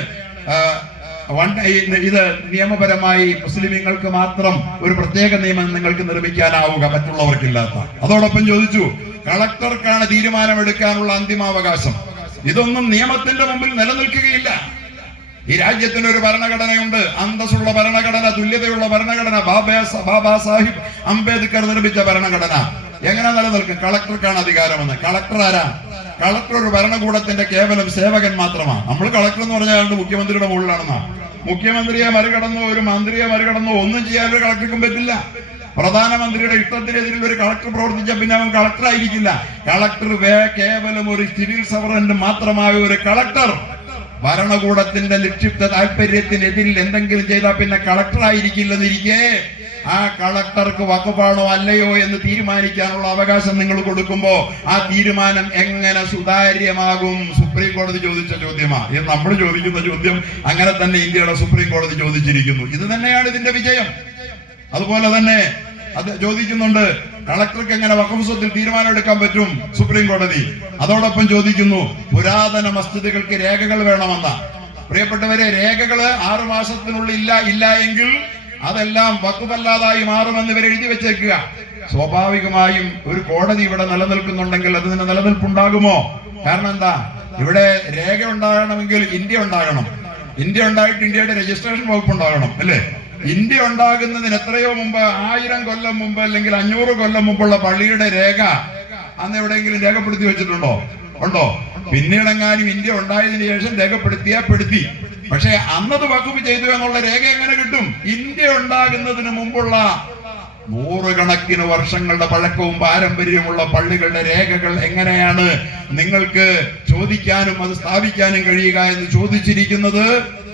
ഇത് നിയമപരമായി മുസ്ലിമീങ്ങൾക്ക് മാത്രം ഒരു പ്രത്യേക നിയമം നിങ്ങൾക്ക് നിർമ്മിക്കാനാവുക, മറ്റുള്ളവർക്കില്ലാത്ത? അതോടൊപ്പം ചോദിച്ചു, കളക്ടർക്കാണ് തീരുമാനമെടുക്കാനുള്ള അന്തിമാവകാശം. ഇതൊന്നും നിയമത്തിന്റെ മുമ്പിൽ നിലനിൽക്കുകയില്ല. ഈ രാജ്യത്തിന് ഒരു ഭരണഘടനയുണ്ട്, അന്തസ്സുള്ള ഭരണഘടന, തുല്യതയുള്ള ഭരണഘടന, ബാബാ സാഹിബ് അംബേദ്കർ നിർമ്മിച്ച ഭരണഘടന. എങ്ങനെ നിലനിൽക്കും? കളക്ടർക്കാണ് അധികാരമെന്ന്. കളക്ടർ ആരാ? കളക്ടർ ഒരു ഭരണകൂടത്തിന്റെ കേവലം സേവകൻ മാത്രമാണ്. നമ്മൾ കളക്ടർ എന്ന് പറഞ്ഞാൽ മുഖ്യമന്ത്രിയുടെ മുകളിലാണെന്നാ. മുഖ്യമന്ത്രിയെ മറികടന്നോ ഒരു മന്ത്രിയെ മറികടന്നോ ഒന്നും ചെയ്യാൻ ഒരു കളക്ടർക്കും പറ്റില്ല. പ്രധാനമന്ത്രിയുടെ ഇഷ്ടത്തിനെതിരിൽ ഒരു കളക്ടർ പ്രവർത്തിച്ച പിന്നെ അവൻ കളക്ടർ ആയിരിക്കില്ല. കളക്ടർ കേവലം ഒരു സിവിൽ സർവന്റ് മാത്രമായ ഒരു കളക്ടർ ഭരണകൂടത്തിന്റെ നിക്ഷിപ്ത താല്പര്യത്തിനെതിരിൽ എന്തെങ്കിലും ചെയ്താൽ പിന്നെ കളക്ടർ ആയിരിക്കില്ലെന്നിരിക്കെ ആ കളക്ടർക്ക് വഖഫാണോ അല്ലയോ എന്ന് തീരുമാനിക്കാനുള്ള അവകാശം നിങ്ങൾ കൊടുക്കുമ്പോ ആ തീരുമാനം എങ്ങനെ സുതാര്യമാകും? സുപ്രീം കോടതി ചോദിച്ച ചോദ്യമാ. ഇത് നമ്മൾ ചോദിക്കുന്ന ചോദ്യം അങ്ങനെ തന്നെ ഇന്ത്യയുടെ സുപ്രീം കോടതി ചോദിച്ചിരിക്കുന്നു. ഇത് തന്നെയാണ് ഇതിന്റെ വിജയം. അതുപോലെ തന്നെ അത് ചോദിക്കുന്നുണ്ട്, കളക്ടർക്ക് എങ്ങനെ വഖഫ് സ്വത്തിൽ തീരുമാനം എടുക്കാൻ പറ്റും? സുപ്രീം കോടതി അതോടൊപ്പം ചോദിക്കുന്നു, പുരാതന മസ്ജിദുകൾക്ക് രേഖകൾ വേണമെന്ന. പ്രിയപ്പെട്ടവരെ, രേഖകള് 6 മാസത്തിനുള്ളിൽ ഇല്ല എങ്കിൽ അതെല്ലാം വഖഫല്ലാതായി മാറുമെന്ന് ഇവർ എഴുതി വെച്ചേക്കുക. സ്വാഭാവികമായും ഒരു കോടതി ഇവിടെ നിലനിൽക്കുന്നുണ്ടെങ്കിൽ അതിന് നിലനിൽപ്പുണ്ടാകുമോ? കാരണം എന്താ? ഇവിടെ രേഖ ഉണ്ടാകണമെങ്കിൽ ഇന്ത്യ ഉണ്ടാകണം. ഇന്ത്യ ഉണ്ടായിട്ട് ഇന്ത്യയുടെ രജിസ്ട്രേഷൻ വകുപ്പ് ഉണ്ടാകണം, അല്ലേ? ഇന്ത്യ ഉണ്ടാകുന്നതിന് എത്രയോ മുമ്പ്, 1000 കൊല്ലം മുമ്പ് അല്ലെങ്കിൽ 500 കൊല്ലം മുമ്പുള്ള പള്ളിയുടെ രേഖ അന്ന് എവിടെയെങ്കിലും രേഖപ്പെടുത്തി വെച്ചിട്ടുണ്ടോ? ഉണ്ടോ? പിന്നീടെങ്ങാനും ഇന്ത്യ ഉണ്ടായതിനു ശേഷം രേഖപ്പെടുത്തി. പക്ഷെ അന്നത് വഖഫ് ചെയ്തു എന്നുള്ള രേഖ എങ്ങനെ കിട്ടും? ഇന്ത്യ ഉണ്ടാകുന്നതിന് മുമ്പുള്ള 100 കണക്കിന് വർഷങ്ങളുടെ പഴക്കവും പാരമ്പര്യമുള്ള പള്ളികളുടെ രേഖകൾ എങ്ങനെയാണ് നിങ്ങൾക്ക് ചോദിക്കാനും അത് സ്ഥാപിക്കാനും കഴിയുക എന്ന് ചോദിച്ചിരിക്കുന്നത്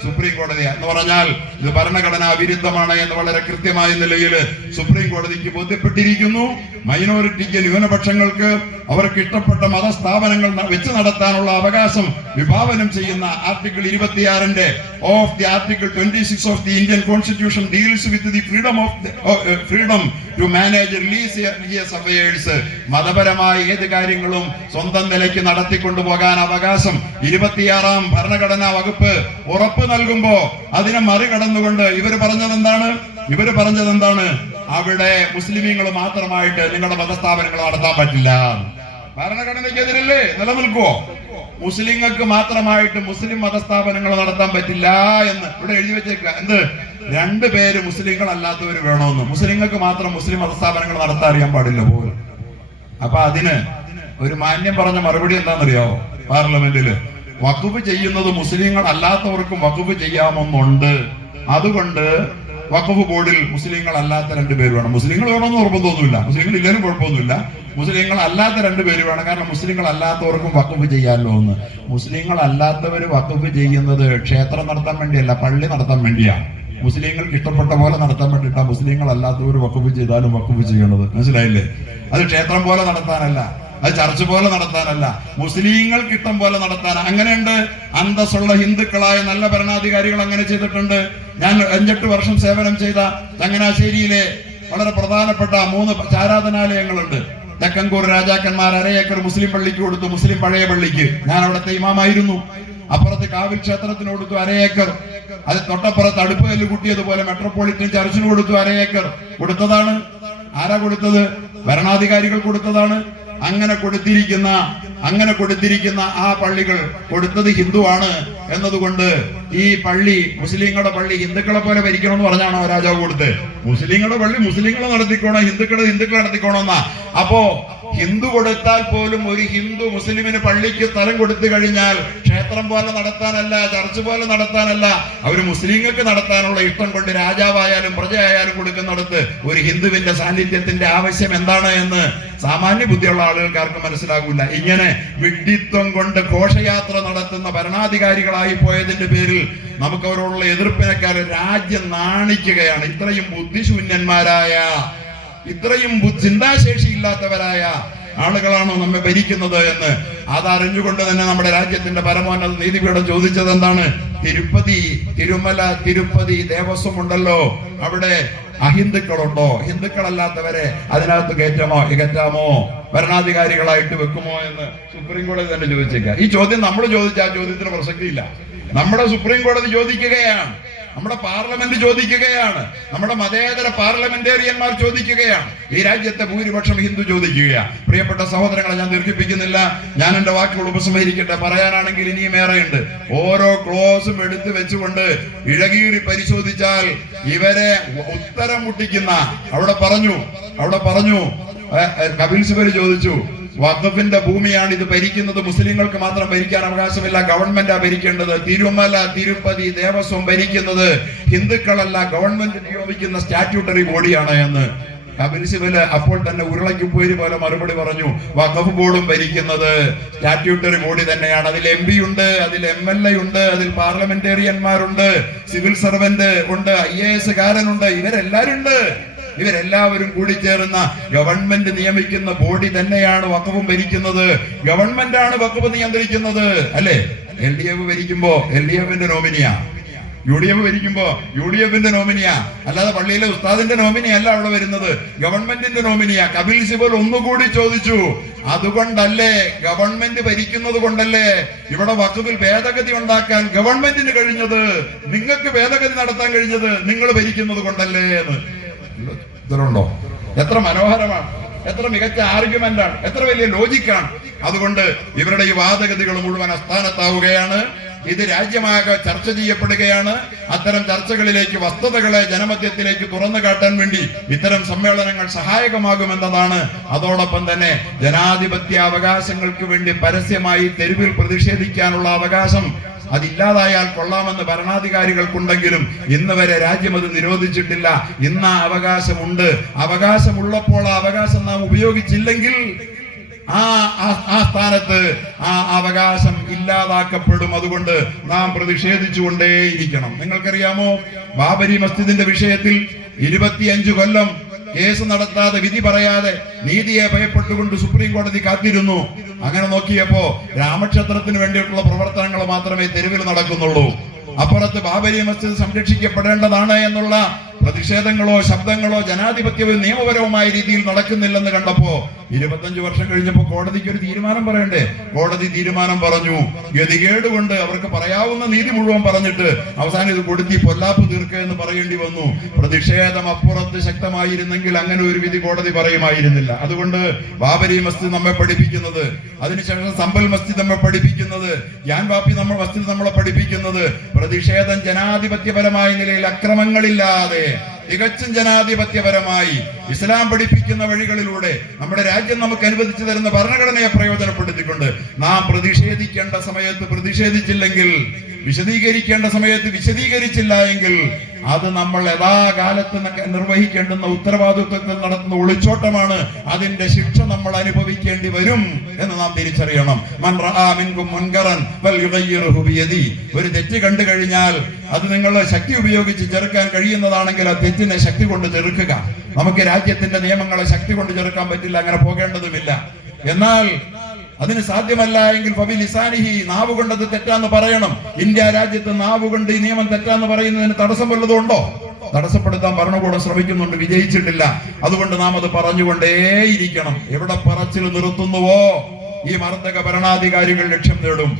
സുപ്രീം കോടതിയാണ്. എന്ന് പറഞ്ഞാൽ ഇത് ഭരണഘടനാ വിരുദ്ധമാണ് എന്ന് വളരെ കൃത്യമായ നിലയിൽ സുപ്രീം കോടതിക്ക് ബോധ്യപ്പെട്ടിരിക്കുന്നു. മൈനോറിറ്റിക്ക്, ന്യൂനപക്ഷങ്ങൾക്ക് അവർക്ക് ഇഷ്ടപ്പെട്ട മതസ്ഥാപനങ്ങൾ വെച്ച് നടത്താനുള്ള അവകാശം വിഭാവനം ചെയ്യുന്ന article 26 of the article 26 of the Indian constitution deals with the freedom to manage religious affairs. മതപരമായ ഏത് കാര്യങ്ങളും സ്വന്തം നിലയ്ക്ക് നടത്തിക്കൊണ്ടുപോകാൻ അവകാശം 26ാം ഭരണഘടനാ വകുപ്പ് ഉറപ്പ് നൽകുമ്പോ അതിനെ മറികടന്നുകൊണ്ട് ഇവര് പറഞ്ഞതെന്താണ്? അവിടെ മുസ്ലിമീങ്ങൾ മാത്രമായിട്ട് നിങ്ങളുടെ മതസ്ഥാപനങ്ങൾ നടത്താൻ പറ്റില്ല. ഭരണഘടനയ്ക്കെതിരല്ലേ? നിലനിൽക്കുവോ? മുസ്ലിങ്ങൾക്ക് മാത്രമായിട്ട് മുസ്ലിം മതസ്ഥാപനങ്ങൾ നടത്താൻ പറ്റില്ല എന്ന് ഇവിടെ എഴുതി വെച്ചേക്കുക. എന്ത്? 2 പേര് മുസ്ലിങ്ങൾ അല്ലാത്തവർ വേണമെന്ന്. മുസ്ലിങ്ങൾക്ക് മാത്രം മുസ്ലിം മതസ്ഥാപനങ്ങൾ നടത്താൻ അറിയാൻ പാടില്ല പോലും. അപ്പൊ അതിന് ഒരു മാന്യം പറഞ്ഞ മറുപടി എന്താണെന്നറിയാവോ? പാർലമെന്റില് വഖഫ് ചെയ്യുന്നത് മുസ്ലിങ്ങൾ അല്ലാത്തവർക്കും വഖഫ് ചെയ്യാമെന്നുണ്ട്. അതുകൊണ്ട് വഖഫ് ബോർഡിൽ മുസ്ലിങ്ങൾ അല്ലാത്ത 2 പേര് വേണം. മുസ്ലിങ്ങൾ വേണമെന്ന് നിർബന്ധമൊന്നുമില്ല, മുസ്ലിങ്ങൾ ഇല്ലാലും കുഴപ്പമൊന്നുമില്ല. മുസ്ലിങ്ങൾ അല്ലാത്ത 2 പേര് വേണം. കാരണം മുസ്ലിങ്ങൾ അല്ലാത്തവർക്കും വഖഫ് ചെയ്യാമല്ലോ എന്ന്. മുസ്ലിങ്ങൾ അല്ലാത്തവര് വഖഫ് ചെയ്യുന്നത് ക്ഷേത്രം നടത്താൻ വേണ്ടിയല്ല, പള്ളി നടത്താൻ വേണ്ടിയാണ്. മുസ്ലിങ്ങൾക്ക് ഇഷ്ടപ്പെട്ട പോലെ നടത്താൻ വേണ്ടിയിട്ടാണ് മുസ്ലിങ്ങൾ അല്ലാത്തവർ വഖഫ് ചെയ്താലും വഖഫ് ചെയ്യണത്. മനസ്സിലായില്ലേ? അത് ക്ഷേത്രം പോലെ നടത്താനല്ല, അത് ചർച്ച് പോലെ നടത്താനല്ല, മുസ്ലിങ്ങൾക്ക് ഇഷ്ടം പോലെ നടത്താൻ. അങ്ങനെയുണ്ട്. അന്തസ്സുള്ള ഹിന്ദുക്കളായ നല്ല ഭരണാധികാരികൾ അങ്ങനെ ചെയ്തിട്ടുണ്ട്. ഞാൻ 5-8 വർഷം സേവനം ചെയ്ത ചങ്ങനാശ്ശേരിയിലെ വളരെ പ്രധാനപ്പെട്ട 3 ആരാധനാലയങ്ങളുണ്ട്. തെക്കൻകൂർ രാജാക്കന്മാർ 1/2 ഏക്കർ മുസ്ലിം പള്ളിക്ക് കൊടുത്തു, മുസ്ലിം പഴയ പള്ളിക്ക്. ഞാൻ അവിടുത്തെ ഇമാമായിരുന്നു. അപ്പുറത്ത് കാവിൽ ക്ഷേത്രത്തിന് കൊടുത്തു 1/2 ഏക്കർ. അത് തൊട്ടപ്പുറത്ത് അടുപ്പ് കല്ല് കൂട്ടിയതുപോലെ മെട്രോപൊളിറ്റൻ ചർച്ചിന് കൊടുത്തു 1/2 ഏക്കർ. കൊടുത്തതാണ്. ആരാ കൊടുത്തത്? ഭരണാധികാരികൾ കൊടുത്തതാണ്. അങ്ങനെ കൊടുത്തിരിക്കുന്ന ആ പള്ളികൾ കൊടുത്തത് ഹിന്ദുവാണ് എന്നതുകൊണ്ട് ഈ പള്ളി, മുസ്ലിങ്ങളുടെ പള്ളി ഹിന്ദുക്കളെ പോലെ ഭരിക്കണം എന്ന് പറഞ്ഞാണോ രാജാവ് കൊടുത്ത്? മുസ്ലിങ്ങളുടെ പള്ളി മുസ്ലിങ്ങൾ നടത്തിക്കോണോ, ഹിന്ദുക്കൾ നടത്തിക്കോണമെന്നാ. അപ്പോ ഹിന്ദു കൊടുത്താൽ പോലും ഒരു ഹിന്ദു മുസ്ലിമിന് പള്ളിക്ക് സ്ഥലം കൊടുത്തു കഴിഞ്ഞാൽ ക്ഷേത്രം പോലെ നടത്താനല്ല, ചർച്ച് പോലെ നടത്താനല്ല, അവര് മുസ്ലിങ്ങൾക്ക് നടത്താനുള്ള ഇഷ്ടം കൊണ്ട് രാജാവായാലും പ്രജയായാലും കൊടുക്കുന്നിടത്ത് ഒരു ഹിന്ദുവിന്റെ സാന്നിധ്യത്തിന്റെ ആവശ്യം എന്താണ് എന്ന് സാമാന്യ ബുദ്ധിയുള്ള ആളുകൾക്ക് ആർക്കും മനസ്സിലാകില്ല. ഇങ്ങനെ വിഡ്ഢിത്വം കൊണ്ട് ഘോഷയാത്ര നടത്തുന്ന ഭരണാധികാരികളായി പോയതിന്റെ പേരിൽ നമുക്ക് അവരോടുള്ള എതിർപ്പിനേക്കാൾ രാജ്യം നാണിക്കുകയാണ്. ഇത്രയും ബുദ്ധിശൂന്യന്മാരായ, ഇത്രയും ചിന്താശേഷി ഇല്ലാത്തവരായ ആളുകളാണോ നമ്മെ ഭരിക്കുന്നത് എന്ന് അതറിഞ്ഞുകൊണ്ട് തന്നെ നമ്മുടെ രാജ്യത്തിന്റെ പരമോന്നത നീതിപീഠം ചോദിച്ചത് എന്താണ്? തിരുമല തിരുപ്പതി ദേവസ്വം ഉണ്ടല്ലോ, അവിടെ അഹിന്ദുക്കളുണ്ടോ? ഹിന്ദുക്കളല്ലാത്തവരെ അതിനകത്ത് കയറ്റാമോ, ഭരണാധികാരികളായിട്ട് വെക്കുമോ എന്ന് സുപ്രീം കോടതി തന്നെ ചോദിച്ചേക്കാം. ഈ ചോദ്യം നമ്മൾ ചോദിച്ച ആ ചോദ്യത്തിന് പ്രസക്തിയില്ല. നമ്മുടെ സുപ്രീം കോടതി ചോദിക്കുകയാണ്, നമ്മുടെ പാർലമെന്റ് ചോദിക്കുകയാണ്, നമ്മുടെ മതേതര പാർലമെന്റേറിയന്മാർ ചോദിക്കുകയാണ്, ഈ രാജ്യത്തെ ഭൂരിപക്ഷം ഹിന്ദു ചോദിക്കുകയാണ്. പ്രിയപ്പെട്ട സഹോദരങ്ങളെ, ഞാൻ ദീർഘിപ്പിക്കുന്നില്ല, ഞാൻ എന്റെ വാക്കുകൾ ഉപസംഹരിക്കട്ടെ. പറയാനാണെങ്കിൽ ഇനിയും ഏറെയുണ്ട്. ഓരോ ക്ലോസും എടുത്തു വെച്ചുകൊണ്ട് ഇഴകീറി പരിശോധിച്ചാൽ ഇവരെ ഉത്തരം മുട്ടിക്കുന്ന, അവിടെ പറഞ്ഞു കപിൽ സിബൽ ചോദിച്ചു, വഖഫിന്റെ ഭൂമിയാണ് ഇത് ഭരിക്കുന്നത്, മുസ്ലിങ്ങൾക്ക് മാത്രം ഭരിക്കാൻ അവകാശമില്ല, ഗവൺമെന്റാ ഭരിക്കേണ്ടത്. തിരുമല തിരുപ്പതി ദേവസ്വം ഭരിക്കുന്നത് ഹിന്ദുക്കളല്ല, ഗവൺമെന്റ് നിയോഗിക്കുന്ന സ്റ്റാറ്റ്യൂട്ടറി ബോഡിയാണ് എന്ന് കപിൽ സിബൽ അപ്പോൾ തന്നെ ഉരുളയ്ക്കുപ്പേരി പോലെ മറുപടി പറഞ്ഞു. വഖഫ് ബോർഡും ഭരിക്കുന്നത് സ്റ്റാറ്റ്യൂട്ടറി ബോഡി തന്നെയാണ്. അതിൽ MP ഉണ്ട്, അതിൽ MLA ഉണ്ട്, അതിൽ പാർലമെന്റേറിയന്മാരുണ്ട്, സിവിൽ സർവന്റ് ഉണ്ട്, IAS കാരനുണ്ട്, ഇവരെല്ലാവരും കൂടി ചേർന്ന ഗവൺമെന്റ് നിയമിക്കുന്ന ബോഡി തന്നെയാണ് വഖഫും ഭരിക്കുന്നത്. ഗവൺമെന്റ് ആണ് വഖഫ് നിയന്ത്രിക്കുന്നത്, അല്ലെ? LDF ഭരിക്കുമ്പോ LDFന്റെ നോമിനിയാ, UDF ഭരിക്കുമ്പോ UDFന്റെ നോമിനിയാ, അല്ലാതെ പള്ളിയിലെ ഉസ്താദിന്റെ നോമിനിയല്ല അവിടെ വരുന്നത്, ഗവൺമെന്റിന്റെ നോമിനിയാ. കപിൽ സിബൽ ഒന്നുകൂടി ചോദിച്ചു, അതുകൊണ്ടല്ലേ, ഗവൺമെന്റ് ഭരിക്കുന്നത് കൊണ്ടല്ലേ ഇവിടെ വഖഫിൽ ഭേദഗതി ഉണ്ടാക്കാൻ ഗവൺമെന്റിന് കഴിഞ്ഞത്? നിങ്ങൾക്ക് ഭേദഗതി നടത്താൻ കഴിഞ്ഞത് നിങ്ങൾ ഭരിക്കുന്നത് കൊണ്ടല്ലേ എന്ന്. ഇതിലുണ്ടോ? എത്ര മനോഹരമാണ്, എത്ര മികച്ച ആർഗ്യുമെന്റാണ്, എത്ര വലിയ ലോജിക്കാണ്. അതുകൊണ്ട് ഇവരുടെ ഈ വാദഗതികൾ മുഴുവൻ അസ്ഥാനത്താവുകയാണ്. ഇത് രാജ്യമാകെ ചർച്ച ചെയ്യപ്പെടുകയാണ്. അത്തരം ചർച്ചകളിലേക്ക്, വസ്തുതകളെ ജനമധ്യത്തിലേക്ക് തുറന്നു കാട്ടാൻ വേണ്ടി ഇത്തരം സമ്മേളനങ്ങൾ സഹായകമാകുമെന്നതാണ്. അതോടൊപ്പം തന്നെ ജനാധിപത്യ അവകാശങ്ങൾക്ക് വേണ്ടി പരസ്യമായി തെരുവിൽ പ്രതിഷേധിക്കാനുള്ള അവകാശം അതില്ലാതായാൽ കൊള്ളാമെന്ന് ഭരണാധികാരികൾക്കുണ്ടെങ്കിലും ഇന്ന് വരെ രാജ്യം അത് നിരോധിച്ചിട്ടില്ല. ഇന്ന് ആ അവകാശമുണ്ട്. അവകാശമുള്ളപ്പോൾ ആ അവകാശം നാം ഉപയോഗിച്ചില്ലെങ്കിൽ ആ സ്ഥാനത്ത് ആ അവകാശം ഇല്ലാതാക്കപ്പെടും. അതുകൊണ്ട് നാം പ്രതിഷേധിച്ചുകൊണ്ടേയിരിക്കണം. നിങ്ങൾക്കറിയാമോ, ബാബരി മസ്ജിദിന്റെ വിഷയത്തിൽ 25 കൊല്ലം കേസ് നടത്താതെ വിധി പറയാതെ നീതിയെ ഭയപ്പെട്ടുകൊണ്ട് സുപ്രീം കോടതി കാത്തിരുന്നു. അങ്ങനെ നോക്കിയപ്പോ രാമക്ഷേത്രത്തിന് വേണ്ടിയിട്ടുള്ള പ്രവർത്തനങ്ങൾ മാത്രമേ തെരുവിൽ നടക്കുന്നുള്ളൂ. അപ്പുറത്ത് ബാബരി മസ്ജിദ് സംരക്ഷിക്കപ്പെടേണ്ടതാണ് എന്നുള്ള പ്രതിഷേധങ്ങളോ ശബ്ദങ്ങളോ ജനാധിപത്യവും നിയമപരവുമായ രീതിയിൽ നടക്കുന്നില്ലെന്ന് കണ്ടപ്പോ 25 വർഷം കഴിഞ്ഞപ്പോ കോടതിക്ക് ഒരു തീരുമാനം പറയണ്ടേ? കോടതി തീരുമാനം പറഞ്ഞു. ഗതികേട് കൊണ്ട് അവർക്ക് പറയാവുന്ന നീതി മുഴുവൻ പറഞ്ഞിട്ട് അവസാനം ഇത് കൊടുത്തി പൊല്ലാപ്പ് തീർക്കുക എന്ന് പറയേണ്ടി വന്നു. പ്രതിഷേധം അപ്പുറത്ത് ശക്തമായിരുന്നെങ്കിൽ അങ്ങനെ ഒരു വിധി കോടതി പറയുമായിരുന്നില്ല. അതുകൊണ്ട് ബാബരി മസ്ജിദ് നമ്മെ പഠിപ്പിക്കുന്നത്, അതിനുശേഷം സമ്പൽ മസ്ജിദ് നമ്മെ പഠിപ്പിക്കുന്നത്, യാൻ ബാപ്പി മസ്ജിദ് നമ്മളെ പഠിപ്പിക്കുന്നത് പ്രതിഷേധം ജനാധിപത്യപരമായ നിലയിൽ അക്രമങ്ങളില്ലാതെ തികച്ചും ജനാധിപത്യപരമായി ഇസ്ലാം പഠിപ്പിക്കുന്ന വഴികളിലൂടെ നമ്മുടെ രാജ്യം നമുക്ക് അനുവദിച്ചു തരുന്ന ഭരണഘടനയെ പ്രയോജനപ്പെടുത്തിക്കൊണ്ട് നാം പ്രതിഷേധിക്കേണ്ട സമയത്ത് പ്രതിഷേധിച്ചില്ലെങ്കിൽ, വിശദീകരിക്കേണ്ട സമയത്ത് വിശദീകരിച്ചില്ല എങ്കിൽ അത് നമ്മൾ യഥാകാലത്ത് നിർവഹിക്കേണ്ടുന്ന ഉത്തരവാദിത്വത്തിൽ നടത്തുന്ന ഒളിച്ചോട്ടമാണ്. അതിന്റെ ശിക്ഷ നമ്മൾ അനുഭവിക്കേണ്ടി വരും എന്ന് നാം തിരിച്ചറിയണം. മൻ റആ മിൻകും മുൻകറൻ ഫൽയുഗയ്യിർഹു ബിയദി. ഒരു തെറ്റ് കണ്ടു കഴിഞ്ഞാൽ അത് നിങ്ങൾ ശക്തി ഉപയോഗിച്ച് ചെറുക്കാൻ കഴിയുന്നതാണെങ്കിൽ ആ തെറ്റിനെ ശക്തി കൊണ്ട് ചെറുക്കുക. നമുക്ക് രാജ്യത്തിന്റെ നിയമങ്ങളെ ശക്തി കൊണ്ട് ചെറുക്കാൻ പറ്റില്ല, അങ്ങനെ പോകേണ്ടതുമില്ല. എന്നാൽ അതിന് സാധ്യമല്ല എങ്കിൽ ഫബിലിസാനിഹി, നാവ് കൊണ്ടത് തെറ്റാന്ന് പറയണം. ഇന്ത്യ രാജ്യത്ത് നാവ് കൊണ്ട് ഈ നിയമം തെറ്റാന്ന് പറയുന്നതിന് തടസ്സം വല്ലതുണ്ടോ? തടസ്സപ്പെടുത്താൻ ഭരണകൂടം ശ്രമിക്കുന്നുണ്ട്, വിജയിച്ചിട്ടില്ല. അതുകൊണ്ട് നാം അത് പറഞ്ഞുകൊണ്ടേയിരിക്കണം. എവിടെ പറച്ചിൽ നിർത്തുന്നുവോ ഈ മർദ്ദക ഭരണാധികാരികൾ ലക്ഷ്യം നേടും.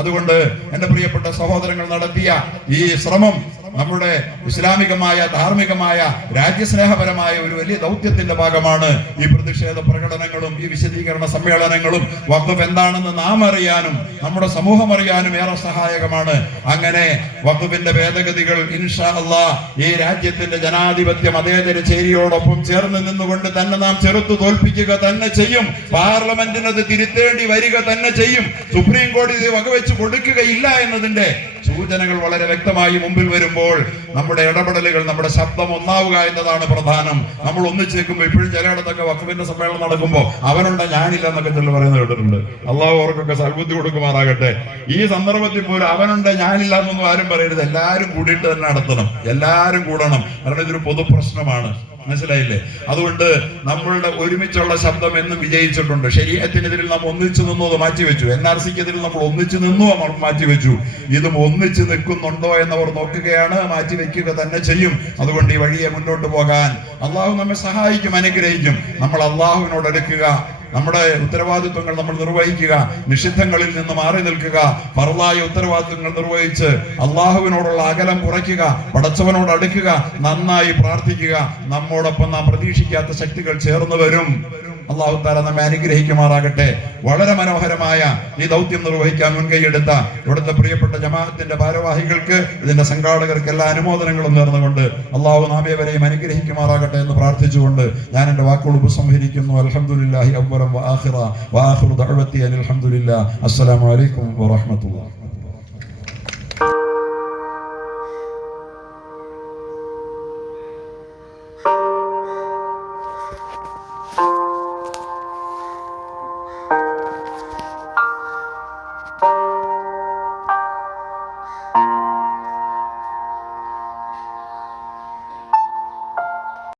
അതുകൊണ്ട് എന്റെ പ്രിയപ്പെട്ട സഹോദരങ്ങൾ നടത്തിയ ഈ ശ്രമം നമ്മുടെ ഇസ്ലാമികമായ, ധാർമ്മികമായ, രാജ്യസ്നേഹപരമായ ഒരു വലിയ ദൗത്യത്തിന്റെ ഭാഗമാണ്. ഈ പ്രതിഷേധ പ്രകടനങ്ങളും ഈ വിശദീകരണ സമ്മേളനങ്ങളും വഖഫ് എന്താണെന്ന് നാം അറിയാനും നമ്മുടെ സമൂഹം അറിയാനും ഏറെ സഹായകമാണ്. അങ്ങനെ വഖഫിന്റെ ഭേദഗതികൾ ഇൻഷാ അല്ലാഹ് ഈ രാജ്യത്തിന്റെ ജനാധിപത്യ മതേതര ചേരിയോടൊപ്പം ചേർന്ന് നിന്നുകൊണ്ട് തന്നെ നാം ചെറുത്തു തോൽപ്പിക്കുക തന്നെ ചെയ്യും. പാർലമെന്റിനത് തിരുത്തേണ്ടി വരിക തന്നെ ചെയ്യും. സുപ്രീം കോടതി വകവെച്ച് കൊടുക്കുകയില്ല എന്നതിന്റെ സൂചനകൾ വളരെ വ്യക്തമായി മുമ്പിൽ വരുമ്പോൾ നമ്മുടെ ഇടപെടലുകൾ, നമ്മുടെ ശബ്ദം ഒന്നാവുക എന്നതാണ് പ്രധാനം. നമ്മൾ ഒന്നിച്ചേക്കുമ്പോൾ ഇപ്പോഴും ചിലയിടത്തൊക്കെ വഖഫിന്റെ സമ്മേളനം നടക്കുമ്പോൾ അവനുണ്ട് ഞാനില്ല എന്നൊക്കെ ചില പറയുന്നത് കേട്ടിട്ടുണ്ട്. അള്ളാഹു അവർക്കൊക്കെ സൽബുദ്ധി കൊടുക്കുമാറാകട്ടെ. ഈ സന്ദർഭത്തിൽ പോലും അവനുണ്ട് ഞാനില്ല എന്നൊന്നും ആരും പറയരുത്. എല്ലാവരും കൂടിയിട്ട് തന്നെ നടത്തണം, എല്ലാവരും കൂടണം. കാരണം ഇതൊരു പൊതുപ്രശ്നമാണ്, മനസ്സിലായില്ലേ? അതുകൊണ്ട് നമ്മളുടെ ഒരുമിച്ചുള്ള ശബ്ദം എന്നും വിജയിച്ചിട്ടുണ്ട്. ശരീഅത്തിനെതിരിൽ നാം ഒന്നിച്ചു നിന്നു, അത് മാറ്റിവെച്ചു. NRC-ക്കെതിരിൽ നമ്മൾ ഒന്നിച്ചു നിന്നു, മാറ്റിവെച്ചു. ഇതും ഒന്നിച്ചു നിൽക്കുന്നുണ്ടോ എന്നവർ നോക്കുകയാണ്, മാറ്റിവെക്കുക തന്നെ ചെയ്യും. അതുകൊണ്ട് ഈ വഴിയെ മുന്നോട്ട് പോകാൻ അള്ളാഹു നമ്മെ സഹായിക്കും, അനുഗ്രഹിക്കും. നമ്മൾ അള്ളാഹുവിനോട് അടുക്കുക, നമ്മുടെ ഉത്തരവാദിത്വങ്ങൾ നമ്മൾ നിർവഹിക്കുക, നിഷിദ്ധങ്ങളിൽ നിന്ന് മാറി നിൽക്കുക, ഫർളായ ഉത്തരവാദിത്വങ്ങൾ നിർവഹിച്ച് അള്ളാഹുവിനോടുള്ള അകലം കുറയ്ക്കുക, പടച്ചവനോട് അടുക്കുക, നന്നായി പ്രാർത്ഥിക്കുക. നമ്മോടൊപ്പം നാം പ്രതീക്ഷിക്കാത്ത ശക്തികൾ ചേർന്ന് വരും. അള്ളാഹു തആല നമ്മെ അനുഗ്രഹിക്കുമാറാകട്ടെ. വളരെ മനോഹരമായ ഈ ദൗത്യം നിർവഹിക്കാൻ മുൻകൈയെടുത്ത ഇവിടുത്തെ പ്രിയപ്പെട്ട ജമാഅത്തിന്റെ ഭാരവാഹികൾക്ക്, ഇതിന്റെ സംഘാടകർക്ക് എല്ലാ അനുമോദനങ്ങളും നേർന്നുകൊണ്ട് അള്ളാഹു നാമേവരെയും അനുഗ്രഹിക്കുമാറാകട്ടെ എന്ന് പ്രാർത്ഥിച്ചുകൊണ്ട് ഞാൻ എന്റെ വാക്കുകൾ ഉപസംഹരിക്കുന്നു. അൽഹംദുലില്ലാഹി അവ്വലൻ വആഖിറ വആഖിറു ദഅവതി അനിൽ ഹംദുലില്ലാഹ്. അസ്സലാമു അലൈക്കും വറഹ്മത്തുള്ളാഹി.